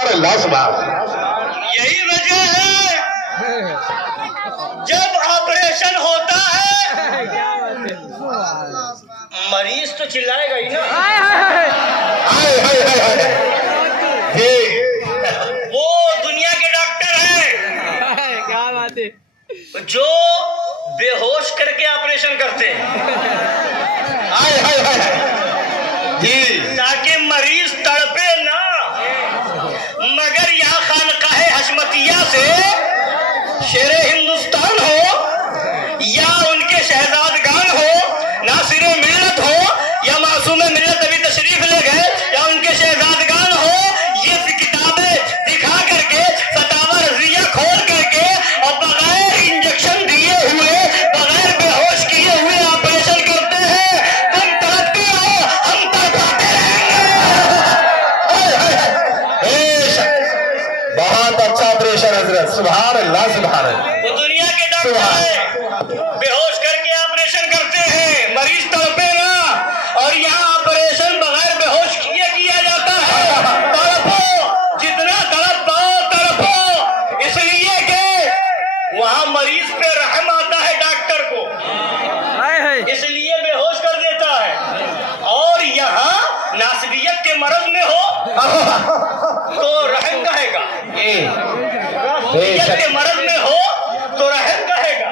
اللہ سبحان یہی وجہ ہے جب آپریشن ہوتا ہے مریض تو چلائے گا ہی نا. وہ دنیا کے ڈاکٹر ہیں کیا بات ہے جو بے ہوش کر کے آپریشن کرتے ہیں تاکہ مریض تڑپے نہ. مگر یہاں خانقاہ حشمتیہ سے شیر ہندوستان ہو یا ان کے شہزادگان ہو، ناصر ملت ہو یا معصوم ملت ابھی تشریف لے گئے، یا ان کے شہزادگان ہو، یہ کتابیں دکھا کر کے فتاوی رضیہ کھول کر کے اور بغیر انجیکشن دیے ہوئے، بغیر بے ہوش کیے ہوئے آپریشن کرتے ہیں. تم تڑپتے ہو، ہم تڑپاتے رہیں گے. بہت اچھا آپریشن حضرت. سبحان اللہ سبحان اللہ. وہ دنیا کے ڈاکٹر ہیں بے ہوش کر کے آپریشن کرتے ہیں مریض تڑپے نہ، اور یہاں آپریشن بغیر بے ہوش کیے کیا جاتا ہے. تڑپو جتنا تڑپ پاؤ تڑپو، اس لیے کہ وہاں مریض پہ رحم آتا ہے ڈاکٹر کو، اس لیے بے ہوش کر دیتا ہے. اور یہاں ناصبیت کے مرض میں ہو تو رحم کہے گا، ناصبیت کے مرض میں ہو تو رحم کہے گا،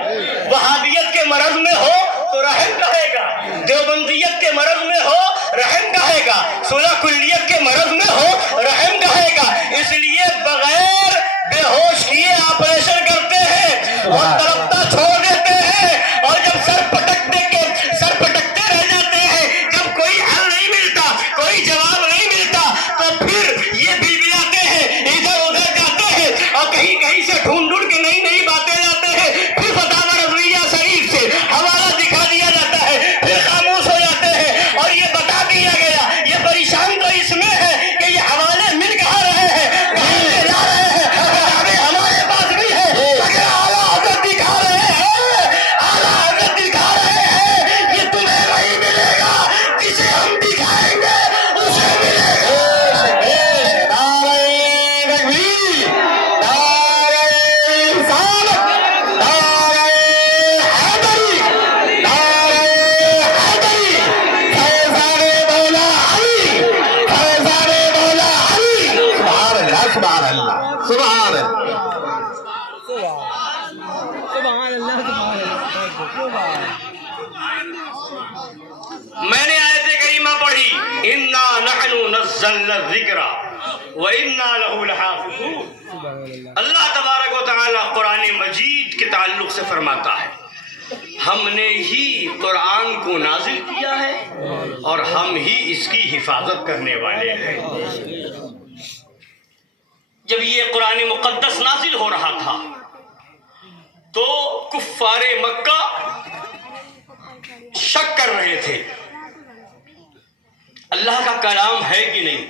وہابیت کے مرض میں ہو تو رحم کہے گا، دیوبندیت کے مرض میں ہو رحم کہے گا، صلح کلیت کے مرض میں ہو رحم کہے گا. اس لیے بغیر بے ہوش کیے آپریشن کرتے ہیں اور تڑپتا چھوڑ دیتے ہیں. اور جب سر پٹکتے رہ جاتے ہیں، جب کوئی حل نہیں ملتا، کوئی جواب نہیں ملتا، تو پھر یہ بیوی آتے ہیں، ادھر ادھر جاتے ہیں اور کہیں کہیں سے ڈھونڈ کے نئی نئی باتیں لاتے ہیں. پھر فتاوی رضویہ شریف سے حوالہ دکھا دیا جاتا ہے، پھر خاموش ہو جاتے ہیں. اور یہ بتا دیا گیا، یہ پریشان تو اس میں ہے کہ یہ حوالے مل کہاں رہے ہیں، کہاں سے لا رہے ہیں. کتابیں ہمارے پاس بھی ہے مگر اعلیٰ حضرت دکھا رہے ہیں، اعلیٰ حضرت دکھا رہے ہیں. یہ تمہیں نہیں ملے گا، جسے ہم دکھائیں گے اسے ملے گا. سبحان اللہ سبحان اللہ. سبحان اللہ میں نے آیت کریمہ پڑھی، اِنَّا نَحْنُ نَزَّلْنَا الذِّكْرَ وَإِنَّا لَهُ لَحَافِظُونَ. اللہ تبارک و تعالی قرآن مجید کے تعلق سے فرماتا ہے ہم نے ہی قرآن کو نازل کیا ہے اور ہم ہی اس کی حفاظت کرنے والے ہیں. جب یہ قرآن مقدس نازل ہو رہا تھا تو کفار مکہ شک کر رہے تھے اللہ کا کلام ہے کہ نہیں.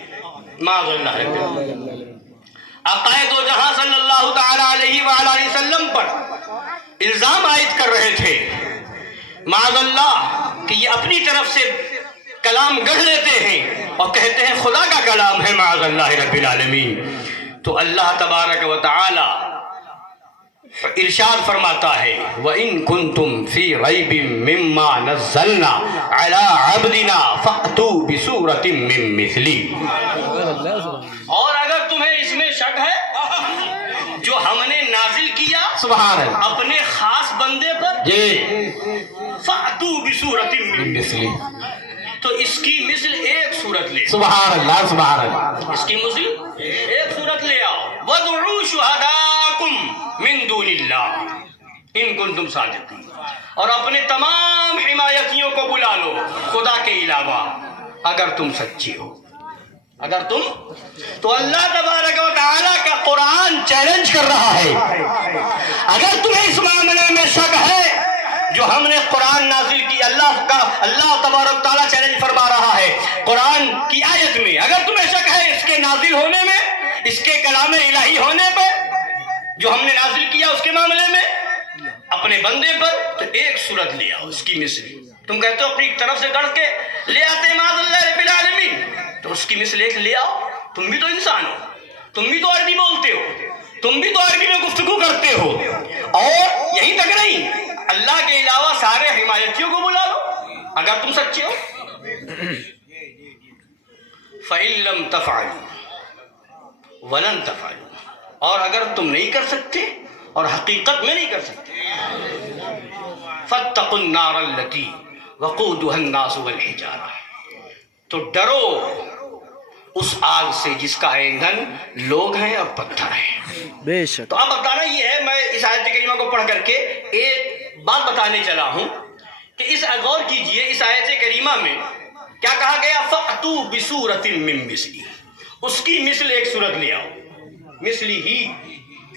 معاذ اللہ ہے. عقائد و جہاں صلی اللہ تعالی علیہ وآلہ وسلم پر الزام عائد کر رہے تھے معاذ اللہ کہ یہ اپنی طرف سے کلام گڑھ لیتے ہیں اور کہتے ہیں خدا کا کلام ہے معاذ اللہ رب العالمین. تو اللہ تبارک و تعالی ارشاد فرماتا ہے وَإِن كُنتُمْ فِي رَيْبٍ مِّمَّا نَزَّلْنَا عَلَىٰ عَبْدِنَا فَأْتُوا بِسُورَةٍ مِّن مِّثْلِهِ. اور اگر تمہیں اس میں شک ہے جو ہم نے نازل کیا سبحان اللہ اپنے خاص بندے پر، فَأْتُوا بِسُورَةٍ مِّن مثلی. تو اس کی مثل ایک صورت لے، سبحان اللہ سبحان اللہ. اس کی مثل ایک صورت لے آؤ. وَادْعُوا شُهَدَاءَكُمْ مِن دُونِ اللَّهِ إِن كُنتُمْ صَادِقِينَ. اور اپنے تمام حمایتیوں کو بلا لو خدا کے علاوہ اگر تم سچے ہو. اگر تم تو اللہ تبارک و تعالیٰ کا قرآن چیلنج کر رہا ہے اگر تمہیں اس معاملے میں شک ہے جو ہم نے قرآن نازل کی، اللہ تبارک و تعالیٰ چیلنج فرما رہا ہے قرآن کی آیت میں، اگر تمہیں شک ہے اس کے نازل ہونے میں، اس کے کلام الہی ہونے پہ جو ہم نے نازل کیا اس کے معاملے میں اپنے بندے پر، تو ایک صورت لے آؤ اس کی مثل. تم کہتے ہو اپنی طرف سے گڑھ کے لے آتے معاذ اللہ رب العالمین، تو اس کی مثل ایک لے آؤ. تم بھی تو انسان ہو، تم بھی تو عربی بولتے ہو, تم بھی تو عربی میں گفتگو کرتے ہو, اور یہی تک نہیں, اللہ کے علاوہ سارے حمایتیوں کو بلا لو اگر تم سچے ہو. فَإِن لَمْ تَفْعَلُوا وَلَن تَفْعَلُوا, اور اگر تم نہیں کر سکتے اور حقیقت میں نہیں کر سکتے, فَاتَّقُوا النَّارَ الَّتِي وَقُودُهَا النَّاسُ وَالْحِجَارَةُ, تو ڈرو اس آگ سے جس کا ایندھن لوگ ہیں اور پتھر ہیں. بے شک. تو اب بتانا یہ ہے, میں اس آیت کریمہ کو پڑھ کر کے ایک بات بتانے چلا ہوں کہ اس غور کیجئے, اس آیت کریمہ میں کیا کہا گیا؟ فَأْتُوا بِسُورَةٍ مِّن مِّثْلِهِ, اس کی مثل ایک صورت لے آؤ. مثلی ہی,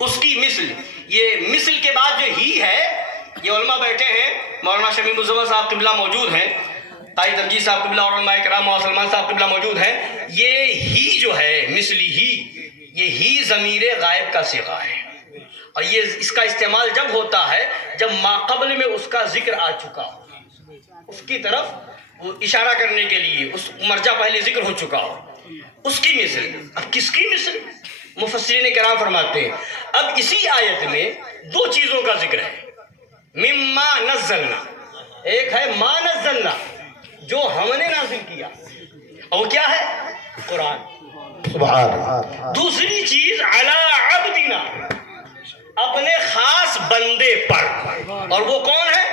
اس کی مثل. یہ مثل کے بعد جو ہی ہے, یہ علماء بیٹھے ہیں, مولانا شمیم الزمان صاحب قبلہ موجود ہیں, قاری تمجید صاحب قبلہ اور علماء کرام اور سلمان صاحب قبلہ موجود ہیں. یہ ہی جو ہے مثلی ہی, یہ ہی ضمیر غائب کا صیغہ ہے, اور یہ اس کا استعمال جب ہوتا ہے جب ماقبل میں اس کا ذکر آ چکا ہو, اس کی طرف اشارہ کرنے کے لیے اس مرجع پہلے ذکر ہو چکا ہو, اس کی مثل. اب کس کی مثل؟ مفسرین کرام فرماتے ہیں اب اسی آیت میں دو چیزوں کا ذکر ہے. مما نزلنا, ایک ہے ما نزلنا جو ہم نے نازل کیا, اور وہ کیا ہے؟ قرآن. سبحان اللہ. دوسری چیز علی عبدنا, اپنے خاص بندے پر, اور وہ کون ہے؟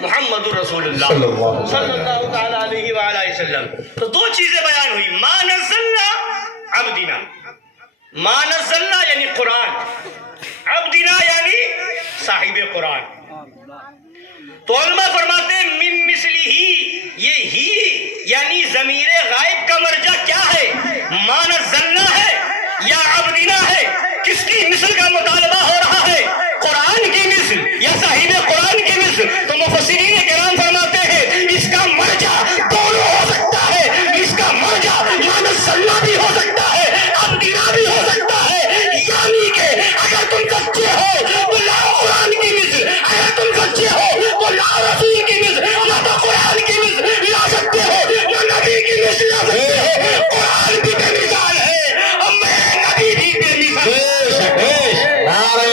محمد رسول اللہ صلی اللہ تعالی علیہ وآلہ وسلم. تو دو چیزیں بیان ہوئی, ما نزلنا عبدنا, ما نزلنا یعنی قرآن, عبدنا یعنی صاحب قرآن. تو علماء فرماتے ہیں من مثلی ہی, یہ ہی یعنی ضمیر غائب کا مرجع کیا ہے؟ ما نزلنا ہے یا عبدنا ہے؟ کس کی مثل کا مطالبہ ہو رہا ہے؟ قرآن کی مثل یا صاحب قرآن کی مثل. تو مفسرین کرام فرماتے ہیں اس کا مرجع دونوں ہو سکتا ہے, اس کا مرجع ما نزلنا بھی ہو سکتا ہے, عبدنا بھی ہو سکتا ہے. یعنی کہ اگر تم سچے ہو تو لاؤ قرآن کی مثل, اگر تم سچے ہو تو لاؤ رسول کی مثل. یا تو قرآن کی مثل لا سکتے ہو یا نبی کی مثل لا سکتے ہو. قرآن بھی بے مثال ہے اور میں نبی بھی بے مثال. نعرہ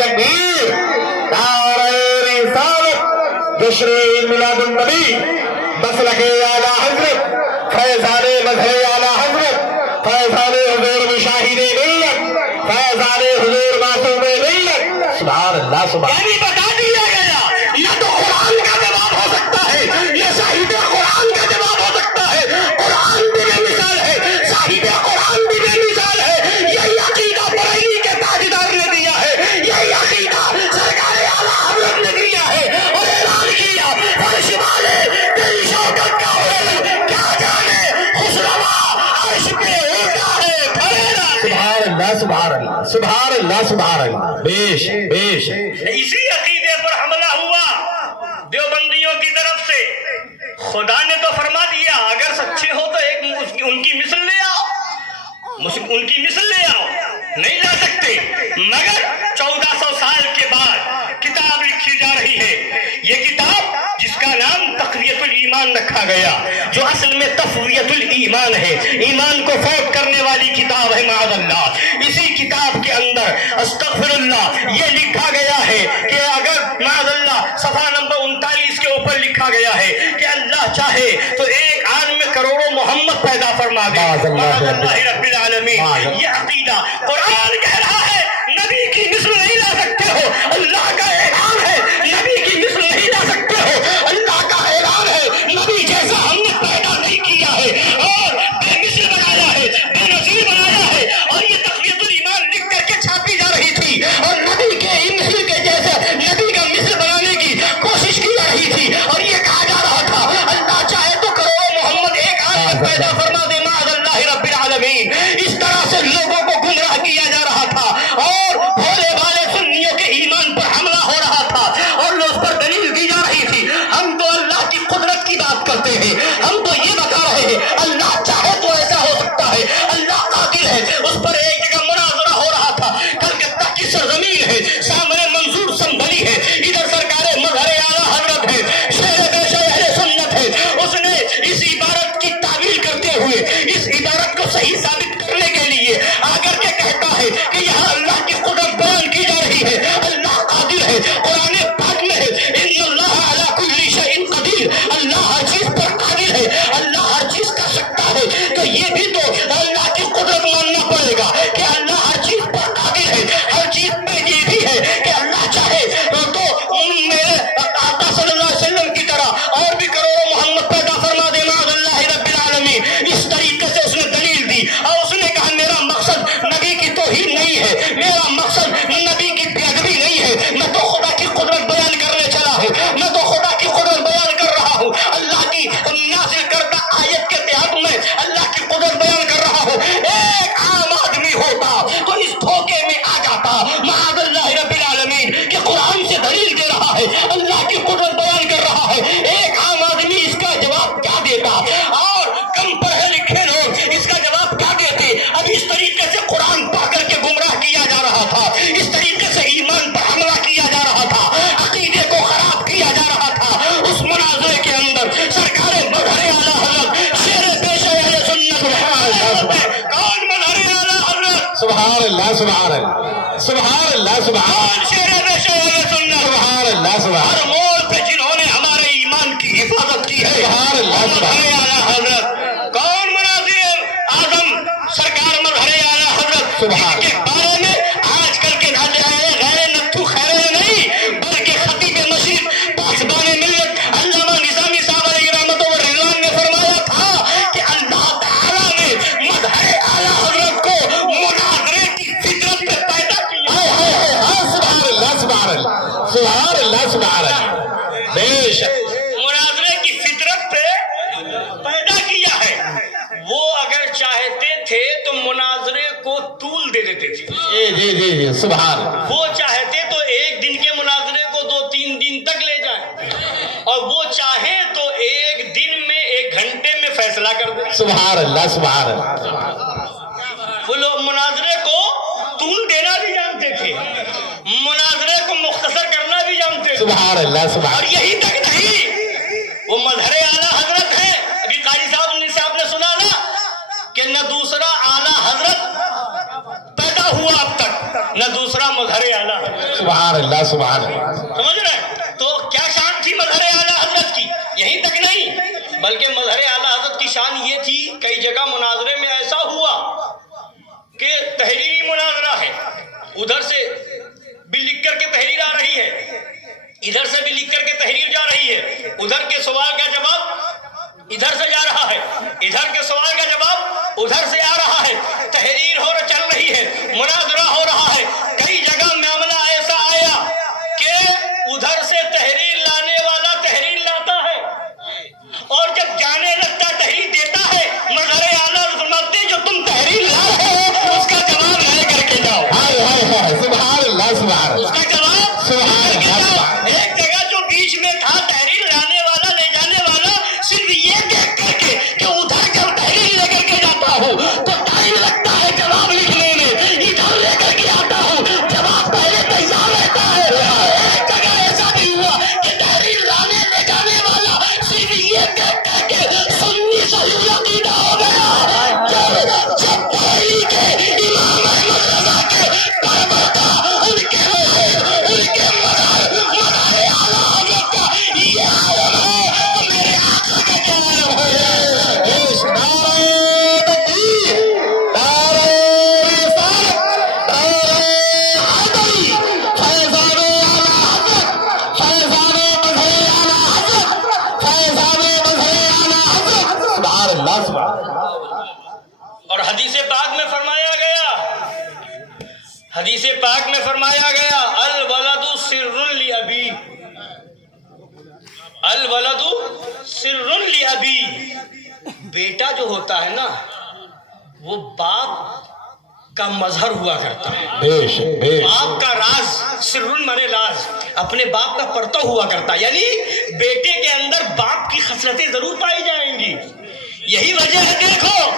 تکبیر, نعرہ رسالت, جشن میلاد النبی, مسلک اعلیٰ حضرت, فیضان مظہر اعلیٰ حضرت, فیضان حضور مشاہد ملت, فیضان حضور معصوم ملت. سبحان اللہ. سبحان یعنی بتا دیا گیا یا تو قرآن کا جواب ہو سکتا ہے یا صاحب قرآن کا جواب ہو سکتا ہے. قرآن بھی بے مثال ہے, صاحب قرآن بھی بے مثال ہے. یہی عقیدہ بریلی کے تاجدار نے دیا ہے, یہی عقیدہ سرکار اعلیٰ حضرت نے دیا ہے, اور اعلان کیا فرش والے تیری شوکت کا علم کیا جانے خسروا عرش پہ اٹھا ہے پھیلا. سبحان اللہ. سبحان اللہ. سبحان اللہ. بیش بیش. اسی عقیدے پر حملہ ہوا دیوبندیوں کی طرف سے. خدا نے تو فرما دیا اگر سچے ہو تو ایک ان کی مثل لے آؤ, ان کی مثل لے آؤ. نہیں لا سکتے, مگر 1400 سال کے بعد کتاب لکھی جا رہی ہے. یہ کتاب جس کا نام تقویت الایمان رکھا گیا, جو اصل میں تفویت الایمان ہے, ایمان کو فوت کرنے والی کتاب ہے معاذ اللہ. اسی کتاب کے اندر استغفر اللہ یہ لکھا گیا ہے کہ اگر معاذ اللہ صفحہ نمبر 39 کے اوپر لکھا گیا ہے کہ اللہ چاہے تو ایک آن میں کروڑوں محمد پیدا فرما دے. معاذ اللہ رب العالمین. یہ عقیدہ قرآن کہہ رہا ہے نبی کی مثل نہیں لا سکتے ہو, اللہ کا اعلان ہے نبی کی مثل نہیں لا سکتے ہو, اللہ کا اعلان ہے نبی جیسا ہم نے پیدا نہیں کیا ہے, اور بے مثل بنایا ہے, بے نظیر بنایا ہے. اور یہ تقویت الایمان لکھ کر کے چھاپی جا رہی تھی, اور نبی کے مثل کے جیسا نبی کا مثل بنانے کی کوشش کی جا رہی تھی, اور یہ کہا جا رہا تھا اللہ چاہے تو کروڑوں محمد ایک آدمی پیدا فرما دے معاذ اللہ رب العالمین. اس طرح سے لوگوں کو گمراہ کیا سبحان اللہ سبحان اللہ سبحان اللہ سبحان سبحان اللہ سبحان ہر موڑ پہ جنہوں نے ہمارے ایمان کی حفاظت کی ہے سبحان اللہ سبحان اعلیٰ حضرت کون مناظر اعظم سرکار مظہر اعلیٰ حضرت سبحان کے بارے میں آج کل کے غیر نتھو خیرے نہیں بلکہ خطیب مشرق پاسبان ملت علامہ نظامی صاحب علیہ رحمت و رضوان نے فرمایا تھا کہ اللہ تعالیٰ نے مظہر اعلیٰ حضرت کو مناظرے کی فطرت پہ پیدا کیا سبحان اللہ سبحان اللہ سبحان اللہ سبحان اللہ بے شک مناظرے کی فطرت پہ پیدا کیا ہے وہ اگر چاہتے تھے تو مناظرے کو طول دے دیتے تھے جی جی جی جی سبحان اللہ وہ چاہتے تو ایک دن کے مناظرے کو 2-3 دن تک لے جائیں اور وہ چاہیں تو ایک دن میں 1 گھنٹے میں فیصلہ کر دیں سبحان اللہ سبحان اللہ وہ لوگ مناظرے کو طول دینا بھی جانتے تھے مناظرے کو مختصر کرنا بھی جانتے تھے سبحان اللہ سبحان اور یہی تک نہیں وہ مظہر اعلیٰ حضرت ہے ابھی قاری صاحب سے آپ نے سنا نا کہ نہ دوسرا اعلیٰ حضرت پیدا ہوا اب تک نہ دوسرا مظہر اعلیٰ حضرت سبحان اللہ سبحان اللہ سمجھ رہے تو کیا شان تھی مظہر اعلیٰ حضرت کی یہی تک نہیں بلکہ مظہر اعلیٰ حضرت کی شان یہ تھی کئی جگہ مناظرے میں ایسا ہوا کہ تحریری مناظرہ ہے ادھر سے بھی لکھ کر کے تحریر آ رہی ہے ادھر سے بھی لکھ کر کے تحریر جا رہی ہے ادھر کے سوال کا جواب ادھر سے جا رہا ہے ادھر کے سوال کا جواب ادھر سے آ رہا ہے تحریر ہو چل رہی ہے مناظرہ ہو رہا ہے کئی جگہ معاملہ ایسا آیا کہ ادھر سے تحریر لانے والا تحریر لاتا ہے اور جب جانے لگتا تحریر دیتا ہے مظہر اعلیٰ فرماتے جو تم تحریر لا رہے ہو اس کا جواب لے کر کے جاؤ ہائے ہائے ہائے سبحان اللہ سبحان اس اللہ کا جواب سبحان اللہ ایک جگہ جو بیچ میں تھا تحریر لانے والا لے جانے والا صرف یہ دیکھ کر کے کہ ادھر جب تحریر لے کر کے جاتا ہوں تو ٹائم لگتا ہے جواب لکھنے میں ادھر لے کر کے آتا ہوں جواب پہلے تیار رہتا ہے ایک جگہ ایسا بھی ہوا کہ تحریر لانے لے جانے والا صرف یہ دیکھ کر کے سنی صحیح عقیدہ ہو گیا جب تحریر کے امام احمد رضا کے کعبہ کا ان کے اور حدیث پاک میں فرمایا گیا حدیث پاک میں فرمایا گیا الولد سر لابی الولد سر لابی بیٹا جو ہوتا ہے نا وہ باپ کا مظہر ہوا کرتا ہے باپ کا راز سر مانے راز اپنے باپ کا پرتو ہوا کرتا ہے یعنی بیٹے کے اندر باپ کی خصلتیں ضرور پائی جائیں گی یہی وجہ ہے دیکھو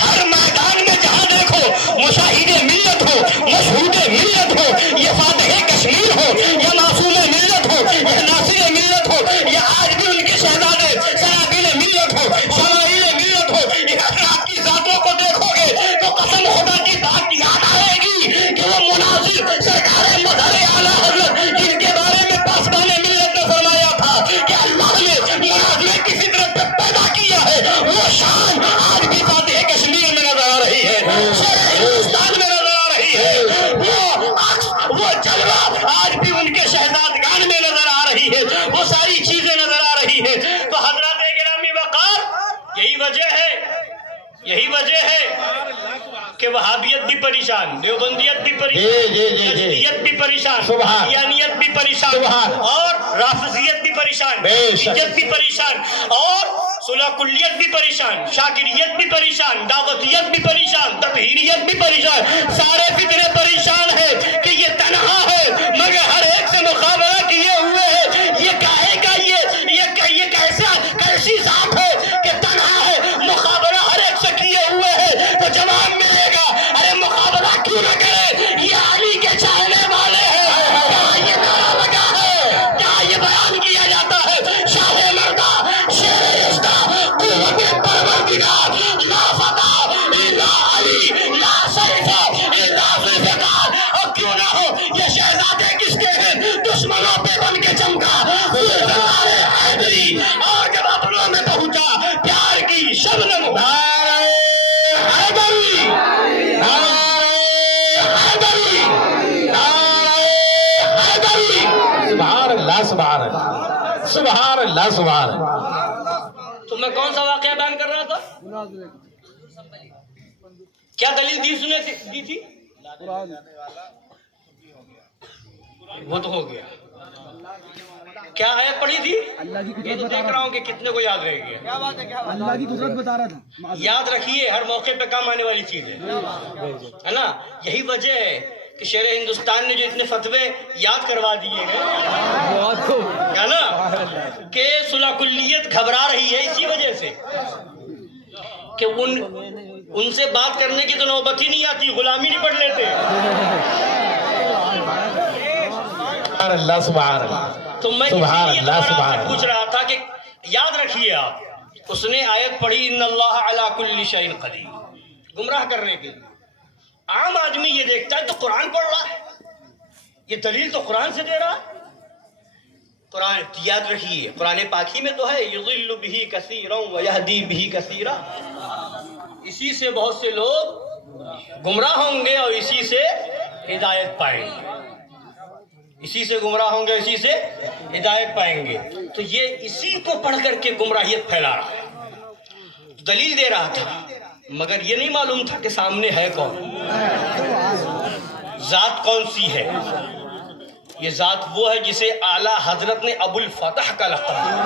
ہر میدان میں جہاں دیکھو مشاہد ملت ہو مشہود ملت ہو یہ فاتح کشمیر ہو یا معصوم ملت ہو یا ناصر ملت ہو یا آج بھی ان کے شہزادے سرابیل ملت ہو شمائل ملت ہو یہ حضرات کی ذاتوں کو دیکھو گے تو قسم خدا کی بات یاد آئے گی کہ وہ مناظر سرکار مظہر اعلیٰ حضرت جن کے بارے میں پاسبان ملت نے فرمایا تھا کہ اللہ نے مناظرے کی فطرت پہ پیدا کیا ہے وہ شان آج بھی فاتح کشمیر میں نظر آ رہی ہے ہندوستان میں نظر آ رہی ہے وہ جلوہ آج بھی ان کے شہزادگان میں نظر آ رہی ہے وہ ساری چیزیں نظر آ رہی ہے تو حضرات گرامی وقار یہی وجہ ہے کہ وہابیت بھی پریشان دیوبندیت بھی پریشان نجدیت بھی پریشان قادیانیت بھی پریشان اور رافضیت بھی پریشان شیعیت بھی پریشان اور صلح کلیت بھی پریشان شاکریت بھی پریشان دعوتیت بھی پریشان تطہیریت بھی پریشان سارے فتنے پریشان ہیں کہ یہ تنہا ہے مگر ہر ایک سے مقابلہ کیے ہوئے ہے یہ کہے گا یہ کیسی ذات ہے کہ تنہا ہے مقابلہ ہر ایک سے کیے ہوئے ہے تو جواب ملے گا ارے مقابلہ کیوں نہ کرے یہ علی کے چاہنے والے ہیں کیا یہ نعرہ لگا ہے کیا یہ بیان کیا جاتا ہے شاہ مردہ شیر رشتہ قوت پروردگار لا فتح لا علی لا سیف سبحان اللہ سبحان اللہ. تو میں کون سا واقعہ بیان کر رہا تھا؟ کیا دلیل دی تھی؟ وہ تو ہو گیا. کیا آیت پڑھی تھی؟ یہ تو دیکھ رہا ہوں کہ کتنے کو یاد رہے گی. اللہ کی قدرت بتا رہا تھا. یاد رکھیے ہر موقع پہ کام آنے والی چیز ہے نا. یہی وجہ ہے کہ شیر ہندوستان نے جو اتنے فتوے یاد کروا دیے ہیں نا کہ صلح کلیت گھبرا رہی ہے اسی وجہ سے کہ ان سے بات کرنے کی تو نوبت ہی نہیں آتی, غلامی نہیں پڑھ لیتے. سبحان اللہ سبحان اللہ. تو میں پوچھ رہا تھا کہ یاد رکھیے آپ, اس نے آیت پڑھی ان اللہ علی کل شیء قدیر, گمراہ کرنے کے لیے. عام آدمی یہ دیکھتا ہے تو قرآن پڑھ رہا ہے, یہ دلیل تو قرآن سے دے رہا ہے. قرآن یاد رکھیے قرآن پاکی میں تو ہے یضل بہ کثیرا ویہدی بہ کثیرا, اسی سے بہت سے لوگ گمراہ ہوں گے اور اسی سے ہدایت پائیں گے. اسی سے گمراہ ہوں گے, اسی سے ہدایت پائیں گے. تو یہ اسی کو پڑھ کر کے گمراہیت پھیلا رہا ہے, دلیل دے رہا تھا, مگر یہ نہیں معلوم تھا کہ سامنے ہے کون, ذات کون سی ہے. یہ ذات وہ ہے جسے اعلیٰ حضرت نے ابو الفتح کا لقب دیا.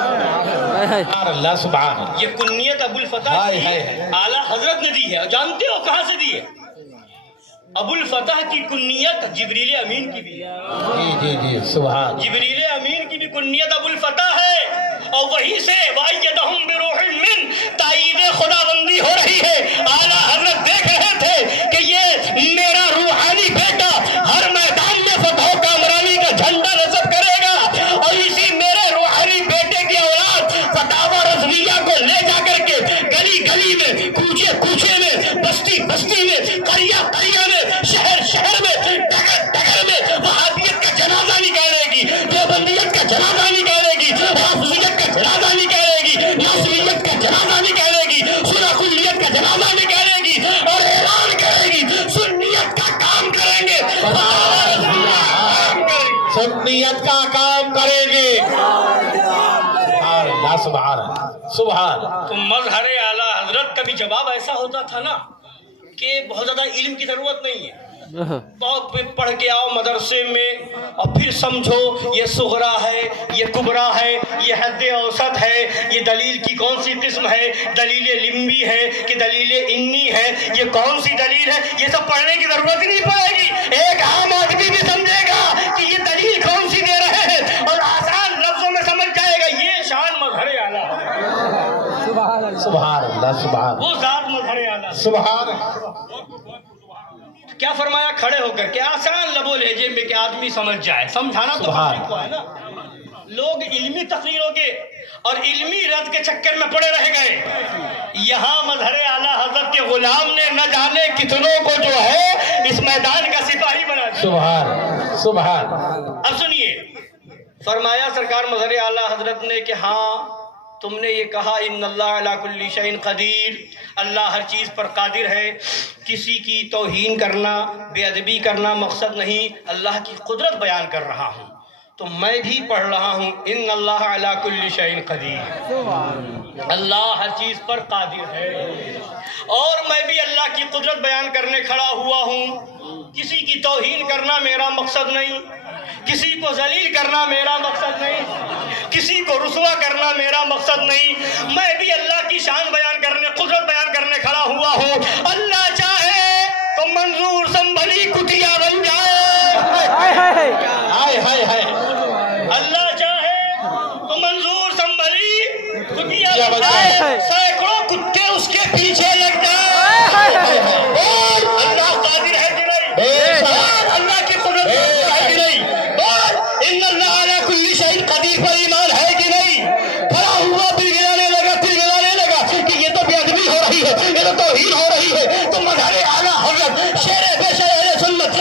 سبحان اللہ سبحان اللہ. یہ کنیت ابو الفتح کی اعلیٰ حضرت نے دی ہے. جانتے ہو کہاں سے دی ہے؟ ابو الفتح کی کنیت جبریل امین کی بھی ہے. جی جی جی سبحان. جبریل امین کی بھی کنیت ابو الفتح ہے, اور وہیں سے وَأَيَّدَهُمْ بِرُوحٍ مِّنْ تائید خدا بندی ہو رہی ہے. اعلیٰ حضرت دیکھ رہے تھے کہ یہ میرا روحانی بیٹا ہر میدان میں فتح و کامرانی کا جھنڈا نصب کرے گا, اور اسی میرے روحانی بیٹے کی اولاد فتاوی رضویہ کو لے جا کر کے گلی گلی میں, کوچے کوچے میں, بستی بستی میں, قریہ قریہ میں, شہر شہر میں, ڈگر ڈگر میں وہابیت کا جنازہ نکالے گی, دیوبندیت کا جنازہ نکالے گی, رافضیت کا جنازہ نکالے گی, ناصریت کا جنازہ نکالے گی, صلح کلیت کا جنازہ نکالے گی, اور اعلان کرے گی سنیت کا کام کریں گے, سنیت کا کام کریں گے. سبحان اللہ سبحان اللہ سبحان. تو مظہر اعلیٰ حضرت کا بھی جواب ایسا ہوتا تھا نا کہ بہت زیادہ علم کی ضرورت نہیں ہے, بہت پڑھ کے آؤ مدرسے میں اور پھر سمجھو یہ صغرا ہے, یہ کبرا ہے, یہ حد اوسط ہے, یہ دلیل کی کون سی قسم ہے, دلیل لمبی ہے کہ دلیل انی ہے, یہ کون سی دلیل ہے. یہ سب پڑھنے کی ضرورت ہی نہیں پڑے گی. ایک عام آدمی بھی سمجھے گا کہ یہ دلیل کون سی دے رہے ہیں اور آسان لفظوں میں سمجھ جائے گا. یہ شان مظہر اعلیٰ ہے, سبحان اللہ سبحان. وہ ذات مظہر اعلیٰ. سبحان. کیا فرمایا کھڑے ہو کر کے آسان لبو لہجے میں کہ آدمی سمجھ جائے. سمجھانا تو پبلک کو ہے نا. لوگ علمی تقریروں کے اور علمی رد کے چکر میں پڑے رہ گئے. یہاں مظہر اعلیٰ حضرت کے غلام نے نہ جانے کتنوں کو جو ہے اس میدان کا سپاہی بنا دیا. سبحان سبحان. اب سنیے, فرمایا سرکار مظہر اعلیٰ حضرت نے کہ ہاں تم نے یہ کہا ان اللہ علی کل شیء قدیر, اللہ ہر چیز پر قادر ہے. کسی کی توہین کرنا, بے ادبی کرنا مقصد نہیں, اللہ کی قدرت بیان کر رہا ہوں. تو میں بھی پڑھ رہا ہوں ان اللہ علی کل شیء قدیر, اللہ ہر چیز پر قادر ہے. اور میں بھی اللہ کی قدرت بیان کرنے کھڑا ہوا ہوں. کسی کی توہین کرنا میرا مقصد نہیں, کسی کو ذلیل کرنا میرا مقصد نہیں, کسی کو رسوا کرنا میرا مقصد نہیں. میں بھی اللہ کی شان بیان کرنے, قدرت بیان کرنے کھڑا ہوا ہوں. اللہ چاہے تو منظور سنبھلی کٹیا بن جائے, ہائے ہائے ہائے. اللہ چاہے تو منظور سنبھلی کٹیا بن جائے, سینکڑوں کتے اس کے پیچھے لگ جائے. اور اللہ قادر ہے کہ نہیں, اللہ کی قدرت ہے کہ نہیں, ان اللہ علی کل شیء قدیر پر ایمان ہے کہ نہیں. کھڑا ہوا پھر گلانے لگا کہ یہ تو بے ادبی ہو رہی ہے, یہ تو توہین ہو رہی ہے. تو مظہر اعلیٰ حضرت شیر بے شر اہل سنت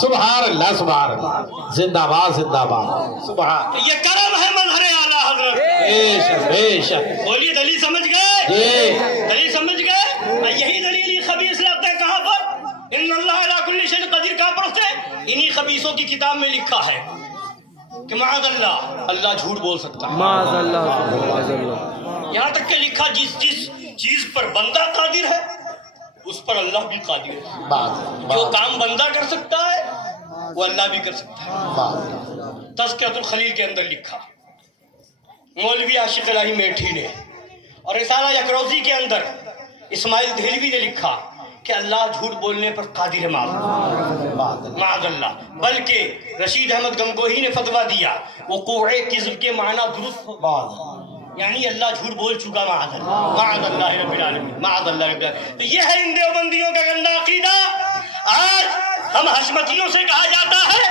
سبحان اللہ سبحان اللہ زندہ باد زندہ باد سبحان یہ کرم ہے مظہر اعلیٰ حضرت. بے شک بے شک بولیے دلیل سمجھ گئے؟ جی دلیل سمجھ گئے؟ یہی دلیل یہ خبیث لاتے ہیں کہاں پر؟ ان اللہ علی کل شیء قدیر کہاں پر سے؟ انہی خبیثوں کی کتاب میں لکھا ہے کہ معاذ اللہ اللہ جھوٹ بول سکتا ہے. معاذ اللہ. یہاں تک کہ لکھا جس چیز پر بندہ قادر ہے اس پر اللہ بھی قادر ہے. جو کام بندہ کر سکتا ہے وہ اللہ بھی کر سکتا ہے. تذکرۃ الخلیل کے اندر لکھا مولوی عاشق الہی میٹھی نے، اور رسالہ یکروزی کے اندر اسماعیل دہلوی نے لکھا کہ اللہ جھوٹ بولنے پر قادر ہے معاذ اللہ. بلکہ رشید احمد گنگوہی نے فتویٰ دیا وقوع کذب کے معنی درست یعنی اللہ جھوٹ بول چکا معاذ اللہ رب العالمین معاذ اللہ رب العالمین. تو یہ ہے ان دیوبندیوں کا گندا عقیدہ. آج ہم حشمتیوں سے کہا جاتا ہے،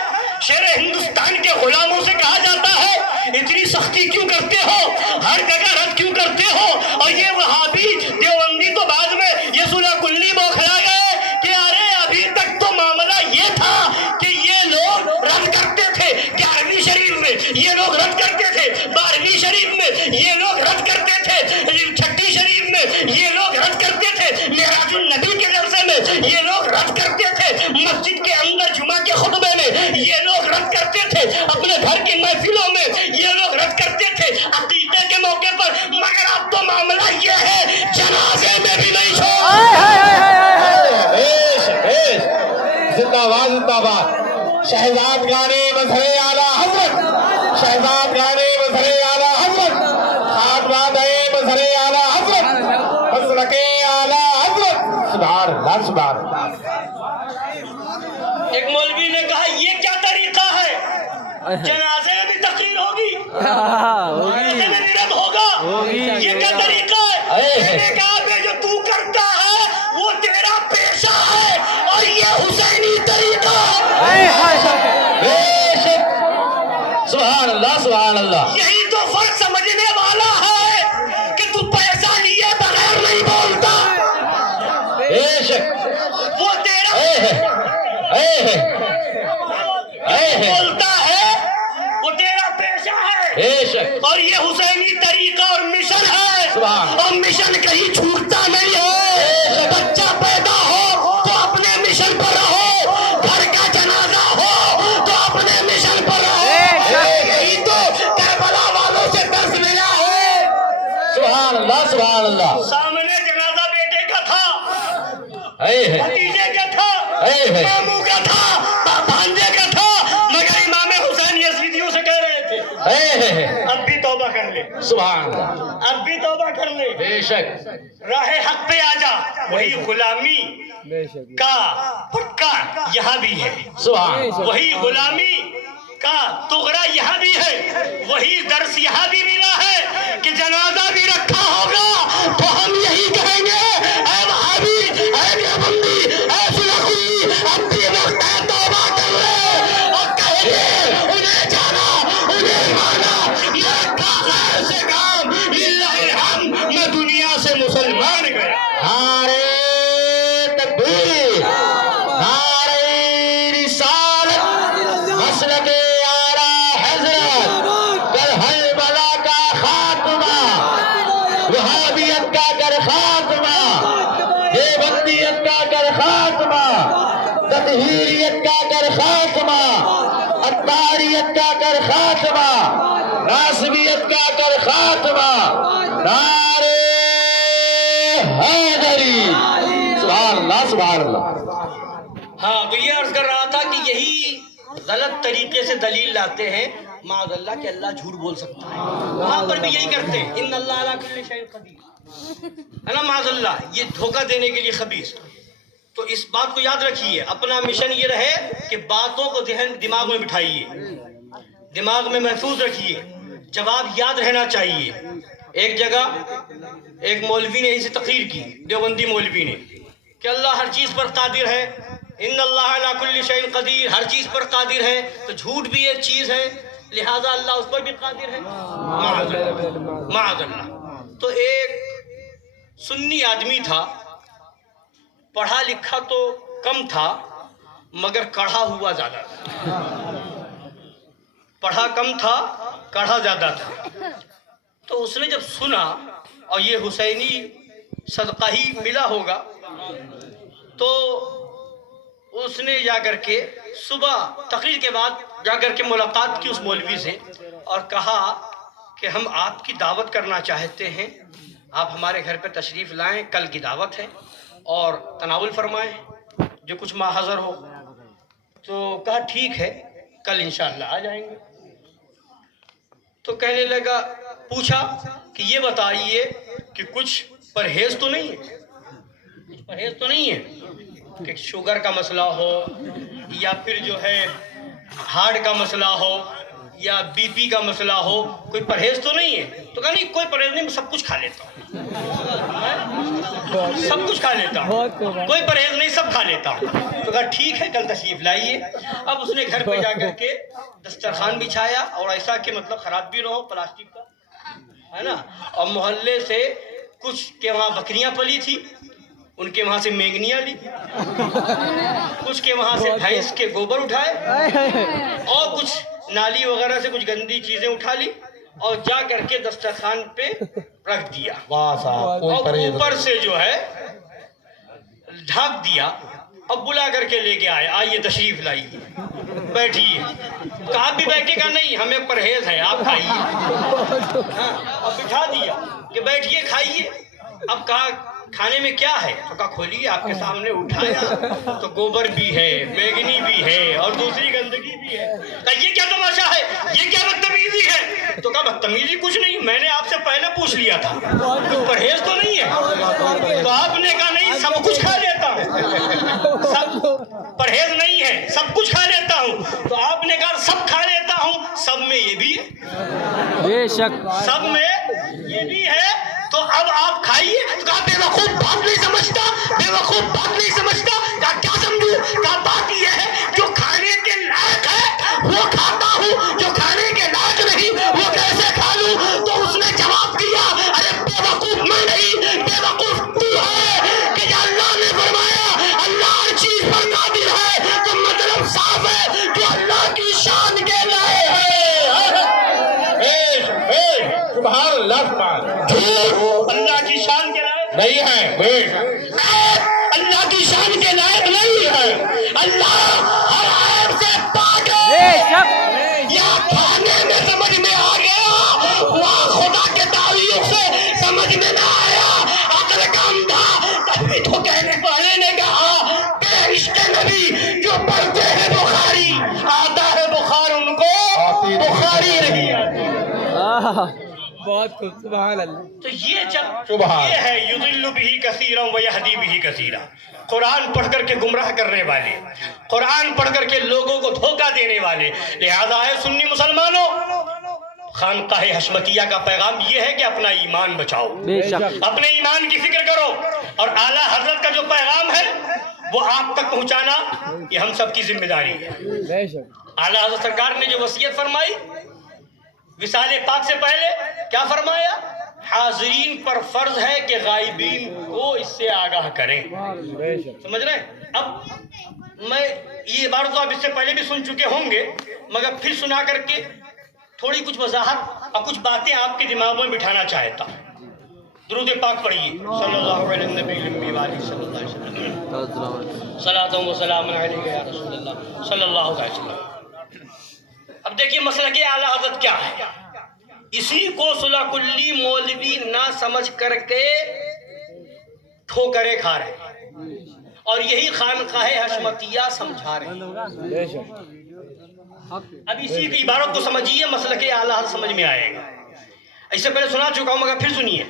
شیر ہندوستان کے غلاموں سے کہا جاتا ہے اتنی سختی کیوں کرتے ہو، ہر جگہ رد کیوں کرتے ہو. اور یہ وہابی دیوبندی تو بعد میں یہ صلح کلی بوکھلا گئے کہ ارے ابھی تک تو معاملہ یہ تھا کہ یہ لوگ رد کرتے تھے 11ویں شریف میں، یہ لوگ رد کرتے تھے 12ویں شریف میں، یہ لوگ رد کرتے تھے 6ٹی شریف میں، یہ لوگ رد کرتے تھے معراج النبی کے جلسے میں، یہ لوگ رد کرتے تھے مسجد کے اندر جمعہ کے خطبے میں، یہ لوگ رد کرتے تھے اپنے گھر کی محفلوں میں، یہ لوگ رد کرتے تھے عقیدے کے موقع پر. مگر اب تو معاملہ یہ ہے جنازے میں بھی نہیں چھوڑ. زندہ باد زندہ باد. شہزاد گانے مظہر اعلیٰ حضرت، شہزاد گانے مظہر اعلیٰ حضرت، خاتمات مظہر اعلیٰ حضرت، مسلک اعلیٰ حضرت. سبحان اللہ سبحان اللہ. ایک مولوی نے کہا یہ کیا طریقہ ہے، جنازے میں بھی تقریر ہوگی، جنازے میں بھی رد ہوگا، یہ کیا طریقہ ہے؟ میں نے کہا کہ جو تو کرتا ہے وہ تیرا پیشہ ہے اور یہ حسینی طریقہ ہے. سبحان اللہ سبحان اللہ. یہی تو فرق سمجھنے والا ہے کہ تو پیسہ لیے بغیر نہیں بولتا، بے شک وہ تیرا بولتا ہے وہ تیرا پیشہ ہے. بے شک. اور یہ حسینی طریقہ اور مشن ہے، سبحان. اور مشن کہیں چھوٹتا نہیں ہے. بچہ پیدا ہو تو اپنے مشن پر رہو، گھر کا جنازہ ہو تو اپنے مشن پر رہو. یہی تو کربلا والوں سے درس ملا ہے. سبحان اللہ سبحان اللہ. سامنے جنازہ بیٹے کا تھا، اے ہے بھتیجے کا تھا، اے ہے ماموں کا تھا، بھانجے کا تھا، مگر امام حسین یزیدیوں سے کہہ رہے تھے اے ہے. اب بھی توبہ کر لے، سبحان اللہ. اب بھی توبہ کر لے، بے شک. راہ حق پہ آ جا. وہی غلامی کا پکا یہاں بھی ہے، سبحان. وہی غلامی کا تغرا یہاں بھی ہے، وہی درس یہاں بھی ملا ہے کہ جنازہ بھی رکھا ہوگا تو ہم یہی کہیں گے اے وہابی، اے دیوبندی، اے صلح کلی، اب بھی وقت ہے توبہ کر لے. اور کہیں گے انہیں جانا انہیں مانا، میں رکھا خیر سے کام، للہ الحمد میں دنیا سے مسلمان گیا. نعرے تکبیر، نعرے رسالت، مسلک اعلیٰ حضرت، کرہل بلا کا خاتمہ، وہابیت کا کر خاتمہ، دیوبندیت کا کر خاتمہ، تطہیریت کا کر خاتمہ، عطاریت کا کر خاتمہ، ناصبیت کا کر خاتمہ. نعرے حیدری. سبحان اللہ سبحان اللہ. ہاں تو یہ عرض کر رہا تھا کہ یہی غلط طریقے سے دلیل لاتے ہیں معاذ اللہ کہ اللہ جھوٹ بول سکتا ہے. وہاں پر بھی یہی کرتے ہیں ان اللہ علی کل شیء قدیر ہے نا معاذ اللہ. یہ دھوکہ دینے کے لیے خبیث. تو اس بات کو یاد رکھیے، اپنا مشن یہ رہے کہ باتوں کو دماغ میں بٹھائیے، دماغ میں محفوظ رکھیے، جواب یاد رہنا چاہیے. ایک جگہ ایک مولوی نے اسے تقریر کی، دیوبندی مولوی نے، کہ اللہ ہر چیز پر قادر ہے، ان اللہ علی کل شیء قدیر، ہر چیز پر قادر ہے. تو جھوٹ بھی ایک چیز ہے، لہذا اللہ اس پر بھی قادر ہے. معاذ اللہ. تو ایک سنی آدمی تھا، پڑھا لکھا تو کم تھا مگر کڑھا ہوا زیادہ تھا. پڑھا کم تھا، کڑھا زیادہ تھا. تو اس نے جب سنا، اور یہ حسینی صدقہ ہی ملا ہوگا، تو اس نے جا کر کے صبح تقریر کے بعد جا کر کے ملاقات کی اس مولوی سے اور کہا کہ ہم آپ کی دعوت کرنا چاہتے ہیں، آپ ہمارے گھر پہ تشریف لائیں، کل کی دعوت ہے اور تناول فرمائیں جو کچھ ماحضر ہو. تو کہا ٹھیک ہے، کل انشاءاللہ آ جائیں گے. تو کہنے لگا، پوچھا کہ یہ بتائیے کہ کچھ پرہیز تو نہیں ہے؟ کچھ پرہیز تو نہیں ہے کہ شوگر کا مسئلہ ہو یا پھر جو ہے ہارٹ کا مسئلہ ہو یا بی پی کا مسئلہ ہو، کوئی پرہیز تو نہیں ہے؟ تو کہا نہیں، کوئی پرہیز نہیں، میں سب کچھ کھا لیتا ہوں، سب کچھ کھا لیتا ہوں، کوئی پرہیز نہیں، سب کھا لیتا ہوں. تو کہا ٹھیک ہے، کل تشریف لائیے. اب اس نے گھر پہ جا کر کے دسترخوان بچھایا، اور ایسا کہ مطلب خراب بھی نہ ہو، پلاسٹک کا ہے نا. اور محلے سے کچھ کے وہاں بکریاں پلی تھی، ان کے وہاں سے مینگنیاں لی، کچھ کے وہاں سے بھینس کے گوبر اٹھائے، اور کچھ نالی وغیرہ سے کچھ گندی چیزیں اٹھا لی اور جا کر کے دسترخوان پہ رکھ دیا. اور اوپر سے جو ہے ڈھک دیا. اب بلا کر کے لے کے آئے، آئیے تشریف لائیے، بیٹھیے. کہا بھی بیٹھے کا نہیں، ہمیں پرہیز ہے، آپ کھائیے. اب بٹھا دیا کہ بیٹھیے کھائیے. اب کہا کھانے میں کیا ہے؟ تو کہا کھولیے. آپ کے سامنے اٹھایا تو گوبر بھی ہے، میگنی بھی ہے اور دوسری گندگی بھی ہے. کہا یہ کیا تماشا ہے، یہ کیا بدتمیزی ہے؟ تو کہا بدتمیزی کچھ نہیں، میں نے آپ سے پہلے پوچھ لیا تھا، کچھ پرہیز تو نہیں ہے؟ تو آپ نے کہا نہیں، سب کچھ کھا لیتا ہوں، سب پرہیز نہیں ہے، سب کچھ کھا لیتا ہوں. تو آپ نے کہا سب کھا لیتا ہوں، سب میں یہ بھی ہے، بے شک سب میں یہ بھی ہے، تو اب آپ کھائیے. کہا بے وقوف بات نہیں سمجھتا، بے وقوف بات نہیں سمجھتا. کہا کیا سمجھوں؟ کہا بات یہ ہے جو کھانے کے لائق ہے وہ کھاتا ہوں، جو کھانے کے لائق نہیں وہ کیسے کھا لوں؟ تو اس نے جواب دیا، ارے بے وقوف میں نہیں، بے وقوف تو ہے کہ اللہ نے فرمایا اللہ ہر چیز پر قادر ہے، تو مطلب صاف ہے جو اللہ کی شان کے لائق ہے. سبحان اللہ، سبحان اللہ کی شان کے لائق نہیں ہے، اللہ کی شان کے لائق نہیں ہے. اللہ ہر عیب سے پاک بے ہے. شک یا کھانے میں سمجھ میں آ گیا، وہاں خدا کے تعلق سے سمجھ میں نہ آیا، عقل کا اندھا. تبھی تو کہنے والے نے کہا کہ عشق نبی جو پڑھتے ہیں بخاری، آتا ہے بخار ان کو بخاری نہیں آتی. بہت خوب، سبحان اللہ. تو یہ ہے یضل بہ کثیرا ویہدی بہ کثیرا. قرآن پڑھ کر کے گمراہ کرنے والے، قرآن پڑھ کر کے لوگوں کو دھوکہ دینے والے. لہذا ہے سنی مسلمانوں، خانقاہ حشمتیہ کا پیغام یہ ہے کہ اپنا ایمان بچاؤ، بے شک اپنے ایمان کی فکر کرو. اور اعلیٰ حضرت کا جو پیغام ہے وہ آپ تک پہنچانا یہ ہم سب کی ذمہ داری ہے. بے شک اعلیٰ حضرت سرکار نے جو وصیت فرمائی وصال پاک سے پہلے، کیا فرمایا؟ حاضرین پر فرض ہے کہ غائبین کو اس سے آگاہ کریں. بے شک سمجھ رہے ہیں؟ اب میں یہ عبارت آپ اس سے پہلے بھی سن چکے ہوں گے، مگر پھر سنا کر کے تھوڑی کچھ وضاحت اور کچھ باتیں آپ کے دماغ میں بٹھانا چاہتا ہوں. درود پاک پڑھیے، صلی اللہ علیہ نبی الامی وآلہ صلی اللہ علیہ وسلم، صلاۃ و سلام علیک یا رسول اللہ صلی اللہ علیہ وسلم. اب دیکھیے مسئلہ کہ اعلیٰ حضرت کیا ہے. اسی کو صلح کلی مولوی نہ سمجھ کر کے ٹھوکرے کھا رہے ہیں، اور یہی خانقاہ حشمتیہ سمجھا رہے ہیں. بے شک اب اسی کی عبارت کو سمجھیے، مسئلہ کہ اعلیٰ حضرت سمجھ میں آئے گا. اس سے پہلے سنا چکا ہوں مگر پھر سنیے.